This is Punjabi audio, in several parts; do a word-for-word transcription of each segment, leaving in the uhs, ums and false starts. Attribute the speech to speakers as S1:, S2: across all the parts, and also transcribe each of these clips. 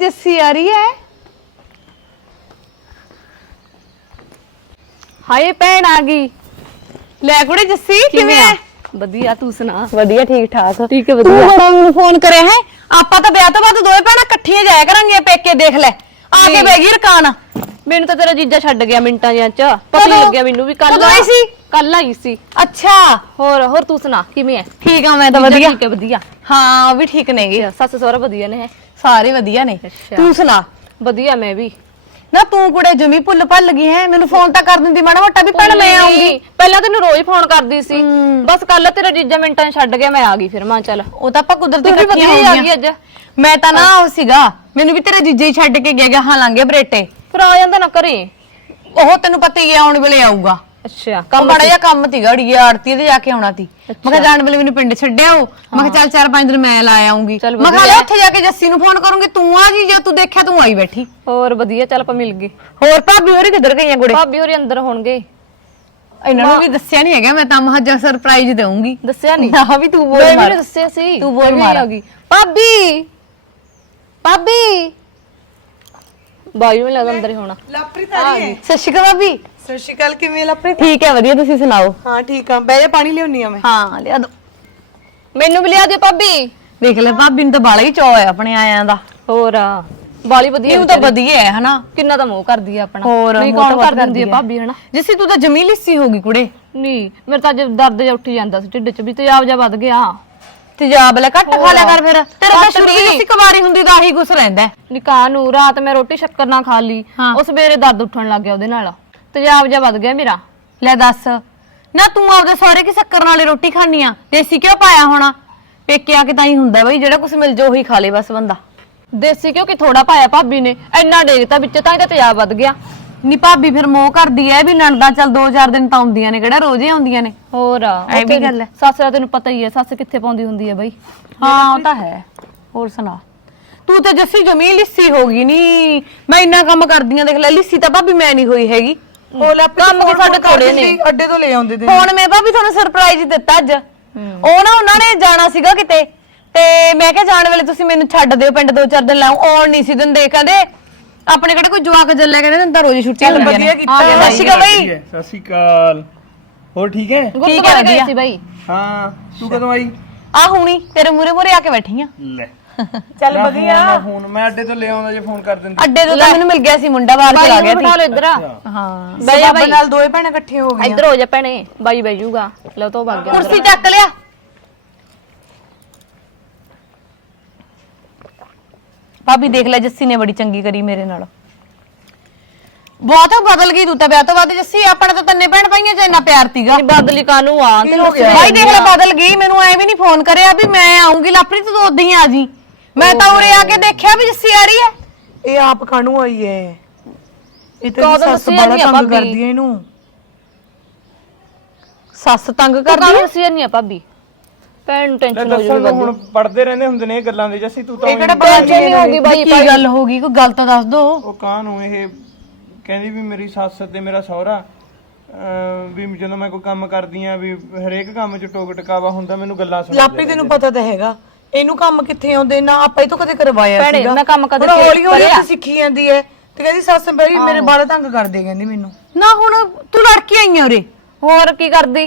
S1: जस्सी आ रही है। हाय भैन आ गई। ले कुड़े जस्सी किवें है?
S2: ਵਧੀਆ ਤੂੰ ਸੁਣਾ।
S1: ਵਧੀਆ ਠੀਕ ਠਾਕ।
S2: ਠੀਕ ਹੈ
S1: ਤੂੰ
S2: ਵਧੀਆ।
S1: ਬੜਾ ਮੈਨੂੰ ਫੋਨ ਕਰਿਆ ਹੈ। ਆਪਾਂ ਤਾਂ ਵਿਆਹ ਤੋਂ ਬਾਅਦ ਦੋਵੇਂ ਭੈਣਾਂ ਇਕੱਠੀਆਂ ਜਾਇਆ ਕਰਾਂਗੇ ਪੇਕੇ ਦੇਖ ਲੈ। ਆ ਕੇ ਬਹਿ ਗਈ ਰਕਾਨ।
S2: ਮੈਨੂੰ ਤਾਂ ਤੇਰਾ ਜੀਜਾ ਛੱਡ ਗਿਆ ਮਿੰਟਾਂ ਜਾਂ ਚ ਪਤਾ ਨਹੀਂ ਲੱਗਿਆ ਮੈਨੂੰ ਵੀ ਕੱਲ
S1: ਆਈ ਸੀ।
S2: ਕੱਲ ਆਈ ਸੀ।
S1: ਅੱਛਾ
S2: ਹੋਰ ਹੋਰ ਤੂੰ ਸੁਣਾ ਕਿਵੇਂ ਹੈ?
S1: ਠੀਕ ਆ ਮੈਂ ਤਾਂ ਵਧੀਆ।
S2: ਠੀਕ ਹੈ ਵਧੀਆ।
S1: ਹਾਂ ਉਹ ਵੀ ਠੀਕ ਨੇਗੇ।
S2: ਸੱਸ ਸਹੁਰਾ ਵਧੀਆ ਨੇ?
S1: ਸਾਰੇ ਵਧੀਆ ਨੇ। ਤੂੰ ਸੁਣਾ?
S2: ਵਧੀਆ ਮੈਂ ਵੀ।
S1: ਨਾ ਤੂੰ ਕੁੜੇ ਜਮੀ ਭੁੱਲ ਭੱਲ ਗਈ ਹੈ। ਮੈਨੂੰ ਫੋਨ ਤਾਂ ਕਰ ਦਿੰਦੀ ਮਾੜਾ ਮੋਟਾ ਵੀ ਭੈਣ ਮੈਂ ਆਉਂਗੀ।
S2: ਪਹਿਲਾਂ ਤੈਨੂੰ ਰੋਜ਼ ਫੋਨ ਕਰਦੀ ਸੀ ਬਸ ਕੱਲ ਤੇਰਾ ਜੀਜਾ ਮਿੰਟਾਂ ਛੱਡ ਗਿਆ ਮੈਂ ਆ ਗਈ ਫਿਰ ਮਾਂ ਚੱਲ।
S1: ਉਹ ਤਾਂ ਆਪਾਂ ਕੁਦਰਤੀ
S2: ਇਕੱਠੀਆਂ ਹੋ ਗਈਆਂ ਅੱਜ।
S1: ਮੈਂ ਤਾਂ ਨਾ ਉਹ ਸੀਗਾ ਮੈਨੂੰ ਵੀ ਤੇਰਾ ਜੀਜਾ ਹੀ ਛੱਡ ਕੇ ਗਿਆ ਹਾਂ ਲਾਂਗੇ ਬਰੇਟੇ।
S2: ਫਿਰ ਆ ਜਾਂਦਾ ਨਾ ਘਰੇ।
S1: ਉਹ ਤੈਨੂੰ ਪਤਾ ਹੀ ਆਉਣ ਵੇਲੇ ਆਊਗਾ।
S2: ਅੱਛਾ
S1: ਕੰਮ ਬੜਾ ਜਿਹਾ ਕੰਮ ਸੀਗਾ ਅੜੀਏ ਆੜਤੀ ਤੇ ਜਾ ਕੇ ਆਉਣਾ ਸੀ। ਮੈਂ ਕਿਹਾ ਜਾਣ ਵੇਲੇ ਮੈਨੂੰ ਪਿੰਡ ਛੱਡਿਆ ਉਹ। ਮੈਂ ਕਿਹਾ ਚੱਲ ਚਾਰ ਪੰਜ ਦਿਨ ਮੈਂ ਲਾ ਆਉਂਗੀ। ਮੈਂ ਕਿਹਾ ਉੱਥੇ ਜਾ ਕੇ ਜੱਸੀ ਨੂੰ ਫੋਨ ਕਰੂੰਗੀ ਤੂੰ ਆ ਜੀ ਜੇ ਤੂੰ ਦੇਖਿਆ ਤੂੰ ਆਈ ਬੈਠੀ।
S2: ਹੋਰ ਵਧੀਆ ਚੱਲ ਆਪਾਂ ਮਿਲ ਗਏ।
S1: ਹੋਰ ਭਾਬੀ ਹੋਰੀ ਕਿੱਧਰ ਗਈਆਂ ਕੁੜੇ?
S2: ਭਾਬੀ ਹੋਰੀ ਅੰਦਰ ਹੋਣਗੇ।
S1: ਇਹਨਾਂ ਨੂੰ ਵੀ ਦੱਸਿਆ ਨਹੀਂ ਹੈਗਾ ਮੈਂ ਤਾਂ ਮਹਾਜਾ ਸਰਪ੍ਰਾਈਜ਼ ਦੇਵਾਂਗੀ।
S2: ਦੱਸਿਆ ਨਹੀਂ?
S1: ਨਾ ਵੀ ਤੂੰ ਬੋਲ
S2: ਮੈਂ
S1: ਮਾਰ।
S2: ਵੀ ਦੱਸਿਆ ਸੀ।
S1: ਤੂੰ ਬੋਲ ਮਾਰ।
S2: ਆ ਗਈ ਭਾਬੀ। ਭਾਬੀ ਬਾਈ ਨੂੰ ਲੱਗਦਾ ਅੰਦਰ ਹੀ ਹੋਣਾ।
S3: ਲਾਪਰੀ ਤਾਰੀ ਹੈ।
S1: ਸਤਿ ਸ਼੍ਰੀ ਅਕਾਲ ਭਾਬੀ।
S3: ਸਤਿ ਸ਼੍ਰੀ ਅਕਾਲ ਕਿਵੇਂ ਲਾਪਰੀ?
S1: ਠੀਕ ਹੈ ਵਧੀਆ ਤੁਸੀਂ ਸੁਣਾਓ?
S3: ਹਾਂ ਠੀਕ ਆ ਬਹਿ ਜਾ ਪਾਣੀ ਲਿਆਉਣੀ ਆ ਮੈਂ।
S1: ਹਾਂ ਲਿਆ ਦੋ।
S2: ਮੈਨੂੰ ਵੀ ਲਿਆ ਦਿਓ ਭਾਬੀ।
S1: ਦੇਖ ਲੈ ਭਾਬੀ ਨੂੰ ਤਾਂ ਬਾਲਾ ਹੀ ਚਾਅ ਹੈ ਆਪਣੇ ਆਇਆਂ ਦਾ।
S2: ਹੋਰ ਬਾਲੀ ਵਧੀਆ
S1: ਇਹ ਤਾਂ ਵਧੀਆ ਹੈ ਹਨਾ।
S2: ਕਿੰਨਾ ਤਾਂ ਮੋਹ ਕਰਦੀ ਆ ਆਪਣਾ।
S1: ਹੋਰ
S2: ਨਹੀਂ ਕੌਣ ਕਰ ਦਿੰਦੀ ਆ ਭਾਬੀ ਹਨਾ।
S1: ਜਿਸੀ ਤੂੰ ਤਾਂ ਜਮੀ ਲਿੱਸੀ ਹੋ ਗਈ ਕੁੜੇ।
S2: ਨਹੀਂ ਮੇਰੇ ਤਾਂ ਅੱਜ ਦਰਦ ਜਿਹਾ ਉੱਠੀ ਜਾਂਦਾ ਸੀ ਢਿੱਡ 'ਚ ਵੀ ਤੇਜ਼ਾਬ ਜਿਹਾ ਵੱਧ ਗਿਆ।
S1: ਤੇਜ਼ਾਬ ਲੈ ਘੱਟ ਖਾ ਲਿਆ ਕਰ ਫਿਰ। ਤੇਰਾ ਤਾਂ ਸ਼ੁਰੂ ਵਿੱਚ ਇੱਕ ਵਾਰੀ ਹੁੰਦੀ ਤਾਂ ਆਹੀ ਗੁੱਸ ਰਹਿੰਦਾ।
S2: ਨਿਕਾਹ ਨੂੰ ਰਾਤ ਮੈਂ ਰੋਟੀ ਸ਼ੱਕਰ ਨਾਲ ਖਾ ਲਈ ਉਸ ਸਵੇਰੇ ਦਰਦ ਉੱਠਣ ਲੱਗ ਗਿਆ ਉਹਦੇ ਨਾਲ ਤੇਜ਼ਾਬ ਜਿਹਾ ਵੱਧ ਗਿਆ ਮੇਰਾ।
S1: ਲੈ ਦੱਸ ਨਾ ਤੂੰ ਆਪਦੇ ਸਹੁਰੇ ਕੀ ਸ਼ੱਕਰ ਨਾਲੇ ਰੋਟੀ ਖਾਣੀ ਆ? ਦੇਸੀ ਕਿਉਂ ਪਾਇਆ ਹੋਣਾ? ਪੇਕੇ ਆ ਕੇ ਤਾਂ ਹੀ ਹੁੰਦਾ ਬਈ ਜਿਹੜਾ ਕੁਝ ਮਿਲ ਜਾ ਉਹੀ ਖਾ ਲੇ ਬਸ ਬੰਦਾ।
S2: ਦੇਸੀ ਕਿਉਂ ਕਿ ਥੋੜਾ ਪਾਇਆ ਭਾਬੀ ਨੇ ਇੰਨਾ ਡੇਗਤਾ ਵਿੱਚ ਤਾਂ ਹੀ ਤਾਂ ਤੇਜ਼ਾਬ ਵੱਧ ਗਿਆ।
S1: ਨੀ ਭਾਬੀ ਫਿਰ ਮੋਹ ਕਰਦੀ ਐ ਵੀ ਨਣਦਾ ਚੱਲ ਦੋ ਚਾਰ ਦਿਨ ਤਾਂ ਆਉਂਦੀਆਂ ਨੇ ਕਿਹੜਾ ਰੋਜ਼ ਹੀ ਆਉਂਦੀਆਂ ਨੇ।
S2: ਹੋਰ
S1: ਐ ਵੀ ਗੱਲ ਐ।
S2: ਸੱਸ ਦਾ ਤੈਨੂੰ ਪਤਾ ਹੀ ਐ ਸੱਸ ਕਿੱਥੇ ਪਾਉਂਦੀ ਹੁੰਦੀ ਐ ਬਈ।
S1: ਹਾਂ ਉਹ ਤਾਂ ਹੈ। ਹੋਰ ਸੁਣਾ? ਤੂੰ ਤਾਂ ਜੱਸੀ ਜਮੀ ਲਿੱਸੀ ਹੋ ਗਈ ਨੀ। ਮੈਂ ਇੰਨਾ ਕੰਮ ਕਰਦੀਆਂ ਦੇਖ ਲੈ ਲਿੱਸੀ ਤਾਂ ਭਾਬੀ ਮੈਂ ਨਹੀਂ ਹੋਈ ਹੈਗੀ।
S3: ਉਹ ਲਾਪਰੀ
S2: ਕੰਮ ਵੀ ਸਾਡੇ ਥੋੜੇ ਨੇ।
S3: ਅੱਡੇ ਤੋਂ ਲੈ ਆਉਂਦੇ ਤੇ
S1: ਹੁਣ ਮੈਂ ਭਾਬੀ ਤੁਹਾਨੂੰ ਸਰਪ੍ਰਾਈਜ਼ ਦਿੱਤਾ ਅੱਜ। ਉਹ ਨਾ ਉਹਨਾਂ ਨੇ ਜਾਣਾ ਸੀਗਾ ਕਿਤੇ ਤੇ ਮੈਂ ਕਿਹਾ ਜਾਣ ਵੇਲੇ ਤੁਸੀਂ ਮੈਨੂੰ ਛੱਡ ਦਿਓ ਪਿੰਡ ਦੋ ਚਾਰ ਦਿਨ ਲਾਉ। ਆਉਣ ਨਹੀਂ ਸੀ ਦਿੰਦੇ ਕਹਿੰਦੇ ਆਪਣੇ ਕਿਹੜੇ ਕੋਈ ਜਵਾਕ ਜੱਲੇ ਕਹਿੰਦੇ ਤਾਂ ਰੋਜ਼ ਛੁੱਟੀਆਂ ਹੁੰਦੀਆਂ ਨੇ। ਸਤਿ ਸ਼੍ਰੀ ਅਕਾਲ ਬਈ।
S4: ਸਤਿ ਸ਼੍ਰੀ ਅਕਾਲ। ਹੋਰ ਠੀਕ ਹੈ?
S1: ਠੀਕ ਹੈ ਵਧੀਆ
S2: ਸੀ ਬਈ।
S4: ਹਾਂ ਤੂੰ ਕਦੋਂ ਆਈ?
S1: ਆ ਹੁਣੀ ਤੇਰੇ ਮੂਰੇ ਮੂਰੇ ਆ ਕੇ ਬੈਠੀ ਆ।
S4: ਲੈ
S3: ਚੱਲ ਵਧੀਆ।
S4: ਫੋਨ ਮੈਂ ਅੱਡੇ ਤੋਂ ਲੈ ਆਉਂਦਾ ਜੇ ਫੋਨ ਕਰ ਦਿੰਦੀ।
S1: ਅੱਡੇ ਤੋਂ ਤਾਂ ਮੈਨੂੰ ਮਿਲ ਗਿਆ ਸੀ ਮੁੰਡਾ ਬਾਹਰ ਚਲਾ ਗਿਆ ਸੀ।
S2: ਬਿਠਾ ਲਓ ਇੱਧਰ।
S1: ਹਾਂ
S2: ਬਈ ਜਾ
S3: ਬਾਬਾ ਨਾਲ ਦੋਏ ਭੈਣਾਂ ਇਕੱਠੀਆਂ ਹੋ ਗਈਆਂ।
S2: ਇੱਧਰ ਹੋ ਜਾ ਭੈਣੇ ਬਾਈ ਬਹਿ ਜਾਊਗਾ। ਲਓ ਤੋਂ ਵਗ ਗਿਆ।
S1: ਕੁਰਸੀ ਚੱਕ ਲਿਆ। ਭਾਬੀ ਦੇਖ ਲੈ ਜੱਸੀ ਨੇ ਬੜੀ ਚੰਗੀ ਕਰੀ ਮੇਰੇ ਨਾਲ। ਬਹੁਤ ਬਦਲ ਗਈ ਤੂੰ ਤਾਂ ਵਿਆਹ ਤੋਂ ਬਾਅਦ ਜੱਸੀ। ਆਪਣਾ ਤਾਂ ਤੰਨੇ ਭੈਣ ਭਾਈਆਂ ਚ ਇੰਨਾ ਪਿਆਰ ਸੀਗਾ।
S2: ਬਦਲੀ ਕਾਨੂੰ ਆ ਤੈਨੂੰ
S1: ਭਾਈ ਦੇਖ ਲੈ ਬਦਲ ਗਈ। ਮੈਨੂੰ ਐ ਵੀ ਨਹੀਂ ਫੋਨ ਕਰਿਆ ਵੀ ਮੈਂ ਆਉਂਗੀ ਲਾਪਰੀ ਤੂੰ ਤਾਂ ਉਦਾਂ ਹੀ ਆ ਜੀ। ਮੈਂ ਤਾਂ ਉਰੇ ਆ ਕੇ ਦੇਖਿਆ ਵੀ ਜੱਸੀ ਆ ਰਹੀ ਹੈ।
S3: ਇਹ ਆਪ ਕਾਨੂੰ ਆਈ ਹੈ? ਇਹ ਤਾਂ ਸੱਸ ਬੜਾ ਤੰਗ ਕਰਦੀ ਹੈ ਇਹਨੂੰ।
S1: ਸੱਸ ਤੰਗ ਕਰਦੀ ਹੈ?
S2: ਸੀ ਨਹੀਂ ਆ ਭਾਬੀ ਭੈਣ ਨੂੰ ਟੈਨਸ਼ਨ ਹੋ
S4: ਦੱਸਣ ਨੂੰ ਹੁਣ ਪੜਦੇ ਰਹਿੰਦੇ ਹੁੰਦੇ ਨੇ ਇਹ ਗੱਲਾਂ ਦੇ ਜੱਸੀ ਤੂੰ ਤਾਂ
S3: ਇਹ ਕਿਹੜਾ
S2: ਟੈਨਸ਼ਨ ਨਹੀਂ ਹੋਗੀ ਬਾਈ।
S1: ਕੀ ਗੱਲ ਹੋ ਗਈ ਕੋਈ ਗੱਲ ਤਾਂ ਦੱਸ ਦੋ।
S4: ਉਹ ਕਾਂ ਨੂੰ ਇਹ ਕਹਿੰਦੀ ਵੀ ਮੇਰੀ ਸੱਸ ਤੇ ਮੇਰਾ ਸਹੁਰਾ ਵੀ ਜਦੋਂ ਮੈਂ ਕੋਈ ਕੰਮ ਕਰਦੀ ਆ ਵੀ ਹਰੇਕ ਕੰਮ 'ਚ ਟੋਕ ਟਕਾਵਾ ਹੁੰਦਾ ਮੈਨੂੰ ਗੱਲਾਂ ਸੁਣ
S3: ਲਾਪਰੀ ਤੈਨੂੰ ਪਤਾ ਤਾਂ ਹੈਗਾ ਇਹਨੂੰ ਕੰਮ ਕਿੱਥੇ ਆਉਂਦੇ ਨਾ ਆਪਾਂ ਇਹ ਤੋਂ ਕਦੇ ਕਰਵਾਇਆ
S2: ਭੈਣੇ
S3: ਸੀਗਾ।
S2: ਮੈਂ ਕੰਮ ਕਦੇ
S3: ਹੌਲੀ ਹੌਲੀ ਸਿੱਖੀ ਜਾਂਦੀ ਹੈ ਤੇ ਕਹਿੰਦੀ ਸੱਸ ਮੇਰੀ ਮੇਰੇ ਬਾਰੇ ਤੰਗ ਕਰਦੇ ਕਹਿੰਦੀ ਮੈਨੂੰ।
S1: ਨਾ ਹੁਣ ਤੂੰ ਲੜ ਕੇ ਆਈ ਆ ਉਰੇ।
S2: ਹੋਰ ਕੀ ਕਰਦੀ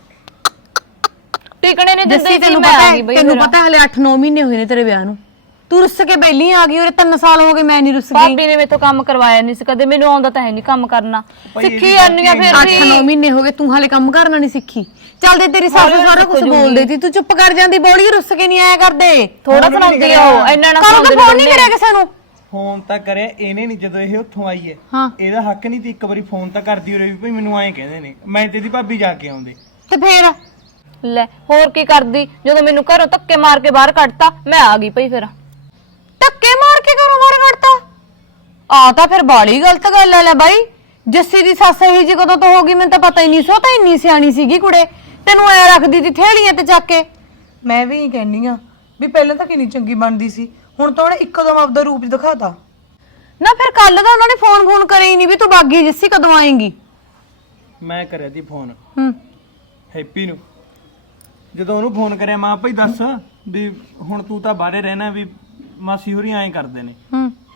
S2: ਟਿਕਣੇ ਨੇ ਦਿੰਦੇ
S1: ਤੈਨੂੰ ਪਤਾ ਹੈ ਤੈਨੂੰ ਪਤਾ ਹਲੇ ਅੱਠ ਨੌ ਮਹੀਨੇ ਹੋਏ ਨੇ ਤੇਰੇ ਵਿਆਹ ਨੂੰ। ਤੂੰ ਰੁੱਸ ਕੇ ਬੈਲੀ ਆ ਗਈ ਉਰੇ ਤਿੰਨ ਸਾਲ ਹੋ ਗਏ ਮੈਂ ਨਹੀਂ ਰੁੱਸ ਗਈ।
S2: ਭਾਬੀ ਨੇ ਮੇਥੋਂ ਕੰਮ ਕਰਵਾਇਆ ਨਹੀਂ ਸੀ ਕਦੇ। ਮੈਨੂੰ ਆਉਂਦਾ ਤਾਂ ਹੈ ਨਹੀਂ ਕੰਮ ਕਰਨਾ। ਸਿੱਖੀ ਜਾਂਦੀ ਆ ਫਿਰ
S1: ਅੱਠ ਨੌ ਮਹੀਨੇ ਹੋ ਗਏ ਤੂੰ ਹਲੇ ਕੰਮ ਕਰਨਾ ਨਹੀਂ ਸਿੱਖੀ। ਚੱਲਦੇ ਤੇਰੀ ਸੱਸ ਸਾਰਾ ਕੁਝ ਬੋਲਦੇ ਸੀ ਤੂੰ ਚੁੱਪ ਕਰ ਜਾਂਦੀ। ਬੋਲੀ ਰੁੱਸ ਕੇ ਨਹੀਂ ਆਇਆ ਕਰਦੇ।
S2: ਥੋੜਾ ਸੁਣਾਉਂਦੀ ਆ ਉਹ ਇੰਨਾ ਨਾ
S1: ਕੰਮ ਤਾਂ ਫੋਨ ਨਹੀਂ ਕਰਿਆ ਕਿਸੇ ਨੂੰ।
S4: ਫੋਨ ਤਾਂ ਕਰਿਆ ਇਹਨੇ ਨਹੀਂ ਜਦੋਂ ਇਹ ਉੱਥੋਂ ਆਈ ਹੈ।
S1: ਹਾਂ
S4: ਇਹਦਾ ਹੱਕ ਨਹੀਂ ਤੇ ਇੱਕ ਵਾਰੀ ਫੋਨ ਤਾਂ ਕਰਦੀ ਹੋਰੇ ਵੀ ਭਈ ਮੈਨੂੰ ਐਂ ਕਹਿੰਦੇ ਨੇ ਮੈਂ ਤੇ ਦੀ ਭਾਬੀ ਜਾ ਕੇ ਆਉਂਦੇ
S1: ਤੇ ਫੇਰ
S2: ਲੈ ਹੋਰ ਕੀ ਕਰਦੀ ਜਦੋਂ ਮੈਨੂੰ ਘਰੋਂ ਧੱਕੇ ਮਾਰ ਕੇ ਬਾਹਰ ਕੱਢਤਾ ਮੈਂ ਆ ਗਈ ਭਈ ਫਿਰ।
S1: ਧੱਕੇ ਮਾਰ ਕੇ ਘਰੋਂ ਬਾਹਰ ਕੱਢਤਾ? ਆ ਤਾਂ ਫਿਰ ਬਾਲੀ ਗਲਤ ਗੱਲ ਹੈ ਲੈ ਬਾਈ। ਜੱਸੀ ਦੀ ਸੱਸ ਇਹੀ ਜੀ ਕਦੋਂ ਤੋਂ ਹੋ ਗਈ ਮੈਨੂੰ ਤਾਂ ਪਤਾ ਹੀ ਨਹੀਂ। ਸੋ ਤਾਂ ਇੰਨੀ ਸਿਆਣੀ ਸੀਗੀ ਕੁੜੇ ਤੈਨੂੰ ਐ ਰੱਖਦੀ ਤੀ ਥੇਲੀਆਂ ਤੇ ਚੱਕ ਕੇ।
S3: ਮੈਂ ਵੀ ਕਹਿੰਨੀ ਆ ਵੀ ਪਹਿਲਾਂ ਤਾਂ ਕਿੰਨੀ ਚੰਗੀ ਬਣਦੀ ਸੀ ਹੁਣ ਤਾਂ ਉਹਨੇ ਇੱਕਦਮ ਆਪਦਾ ਰੂਪ ਦਿਖਾਤਾ।
S1: ਨਾ ਫਿਰ ਕੱਲ ਦਾ ਉਹਨਾਂ ਨੇ ਫੋਨ ਫੋਨ ਕਰੇ ਹੀ ਨਹੀਂ ਵੀ ਤੂੰ ਬਾਗੀ ਜੱਸੀ ਕਦੋਂ ਆਏਂਗੀ।
S4: ਮੈਂ ਕਰਿਆ ਦੀ ਫੋਨ
S1: ਹੂੰ
S4: ਹੈਪੀ ਨੂੰ। ਜਦੋਂ ਉਹਨੂੰ ਫੋਨ ਕਰਿਆ ਮਾਂ ਭਾਈ ਦੱਸ ਵੀ ਹੁਣ ਤੂੰ ਤਾਂ ਬਾਹਰੇ ਰਹਿਣਾ ਵੀ ਮਾਸੀ ਹੋਰੀ ਐਂ ਕਰਦੇ ਨੇ।
S1: ਹੂੰ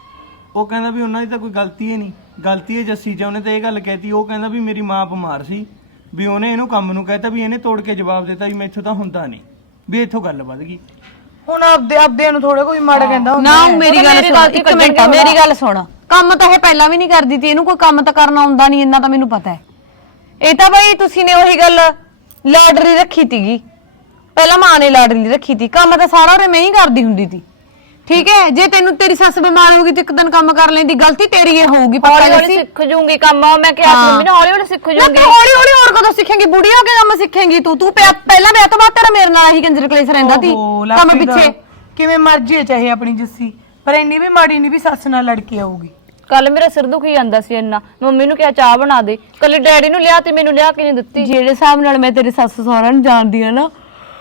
S4: ਉਹ ਕਹਿੰਦਾ ਵੀ ਉਹਨਾਂ ਦੀ ਤਾਂ ਕੋਈ ਗਲਤੀ ਹੀ ਨਹੀਂ, ਗਲਤੀ ਹੈ ਜੱਸੀ 'ਚ। ਉਹਨੇ ਤਾਂ ਇਹ ਗੱਲ ਕਹਿਤੀ, ਉਹ ਕਹਿੰਦਾ ਵੀ ਮੇਰੀ ਮਾਂ ਬਿਮਾਰ ਸੀ, ਵੀ ਉਹਨੇ ਇਹਨੂੰ ਕੰਮ ਨੂੰ ਕਹਿਤਾ, ਵੀ ਇਹਨੇ ਤੋੜ ਕੇ ਜਵਾਬ ਦਿੱਤਾ ਵੀ ਮੈਥੋਂ ਤਾਂ ਹੁੰਦਾ ਨਹੀਂ, ਵੀ ਇੱਥੋਂ ਗੱਲ ਵੱਧ ਗਈ।
S3: ਹੁਣ ਆਪਦੇ ਆਪਦੇ ਨੂੰ ਥੋੜਾ ਕੋਈ ਮਾੜਾ ਕਹਿੰਦਾ ਹੁੰਦਾ
S1: ਨਾ
S3: ਹੈ।
S1: ਮੇਰੀ ਗੱਲ ਸੁਣ, ਇੱਕ ਮਿੰਟ ਮੇਰੀ ਗੱਲ ਸੁਣ। ਕੰਮ ਤਾਂ ਇਹ ਪਹਿਲਾਂ ਵੀ ਨਹੀਂ ਕਰਦੀ ਤੀ, ਇਹਨੂੰ ਕੋਈ ਕੰਮ ਤਾਂ ਕਰਨਾ ਆਉਂਦਾ ਨਹੀਂ, ਇੰਨਾ ਤਾਂ ਮੈਨੂੰ ਪਤਾ ਹੈ। ਇਹ ਤਾਂ ਬਈ ਤੁਸੀਂ ਨੇ ਉਹੀ ਗੱਲ ਲਾਡਰੀ ਰੱਖੀ ਤੀਗੀ, ਪਹਿਲਾਂ ਮਾਂ ਨੇ ਲਾਡਰੀ ਰੱਖੀ ਤੀ, ਕੰਮ ਤਾਂ ਸਾਰਾ ਉਹਨੇ ਮੈਂ ਹੀ ਕਰਦੀ ਹੁੰਦੀ ਤੀ। ਠੀਕ ਹੈ, ਜੇ ਤੈਨੂੰ ਤੇਰੀ ਸੱਸ ਬਿਮਾਰ ਹੋ ਗਈ ਤੇ ਇੱਕ ਦਿਨ ਕੰਮ ਕਰ ਲੈਂਦੀ, ਗਲਤੀ ਤੇਰੀ ਇਹ ਹੋਊਗੀ। ਪਤਾ
S2: ਹੌਲੀ ਹੌਲੀ ਸਿੱਖ ਜੂੰਗੀ ਕੰਮ, ਮੈਂ ਕਿਹਾ ਸੀ ਮੰਮੀ ਨੂੰ ਹੌਲੀ ਹੌਲੀ ਸਿੱਖ ਜੂੰਗੀ।
S1: ਹੌਲੀ ਹੌਲੀ ਹੋਰ ਕਦੋਂ ਸਿੱਖੇਂਗੀ? ਬੁੜੀ ਹੋ ਕੇ ਕੰਮ ਸਿੱਖੇਂਗੀ ਤੂੰ? ਤੂੰ ਪਿਆ- ਪਹਿਲਾਂ ਵਿਆਹ ਤੋਂ ਬਾਅਦ ਤੇਰਾ ਮੇਰੇ ਨਾਲ ਹੀ ਕੰਜਰ ਕਲੇਸ਼ ਰਹਿੰਦਾ ਸੀ
S3: ਓਹੋ,
S1: ਕੰਮ
S3: ਲਾਪਰੀ ਦਾ
S1: ਪਿੱਛੇ।
S3: ਕਿਵੇਂ ਮਰਜੀ ਹੈ ਚਾਹੇ ਆਪਣੀ ਜੱਸੀ, ਪਰ ਇੰਨੀ ਵੀ ਮਾੜੀ ਨਹੀਂ ਵੀ ਸੱਸ ਨਾਲ ਲੜ ਕੇ ਆਊਗੀ।
S2: ਕੱਲ ਮੇਰਾ ਸਿਰ ਦੁਖੀ ਜਾਂਦਾ ਸੀ ਇੰਨਾ, ਮੰਮੀ ਨੂੰ ਕਿਹਾ ਚਾਹ ਬਣਾ ਦੇ, ਕੱਲੇ ਡੈਡੀ ਨੂੰ ਲਿਆ ਤੇ ਮੈਨੂੰ ਲਿਆ ਕੇ ਨਹੀਂ ਦਿੱਤੀ।
S1: ਜਿਹੜੇ ਹਿਸਾਬ ਨਾਲ ਮੈਂ ਤੇਰੇ ਸੱਸ ਸਹੁਰਾ ਨੂੰ ਜਾਣਦੀ ਆ ਨਾ,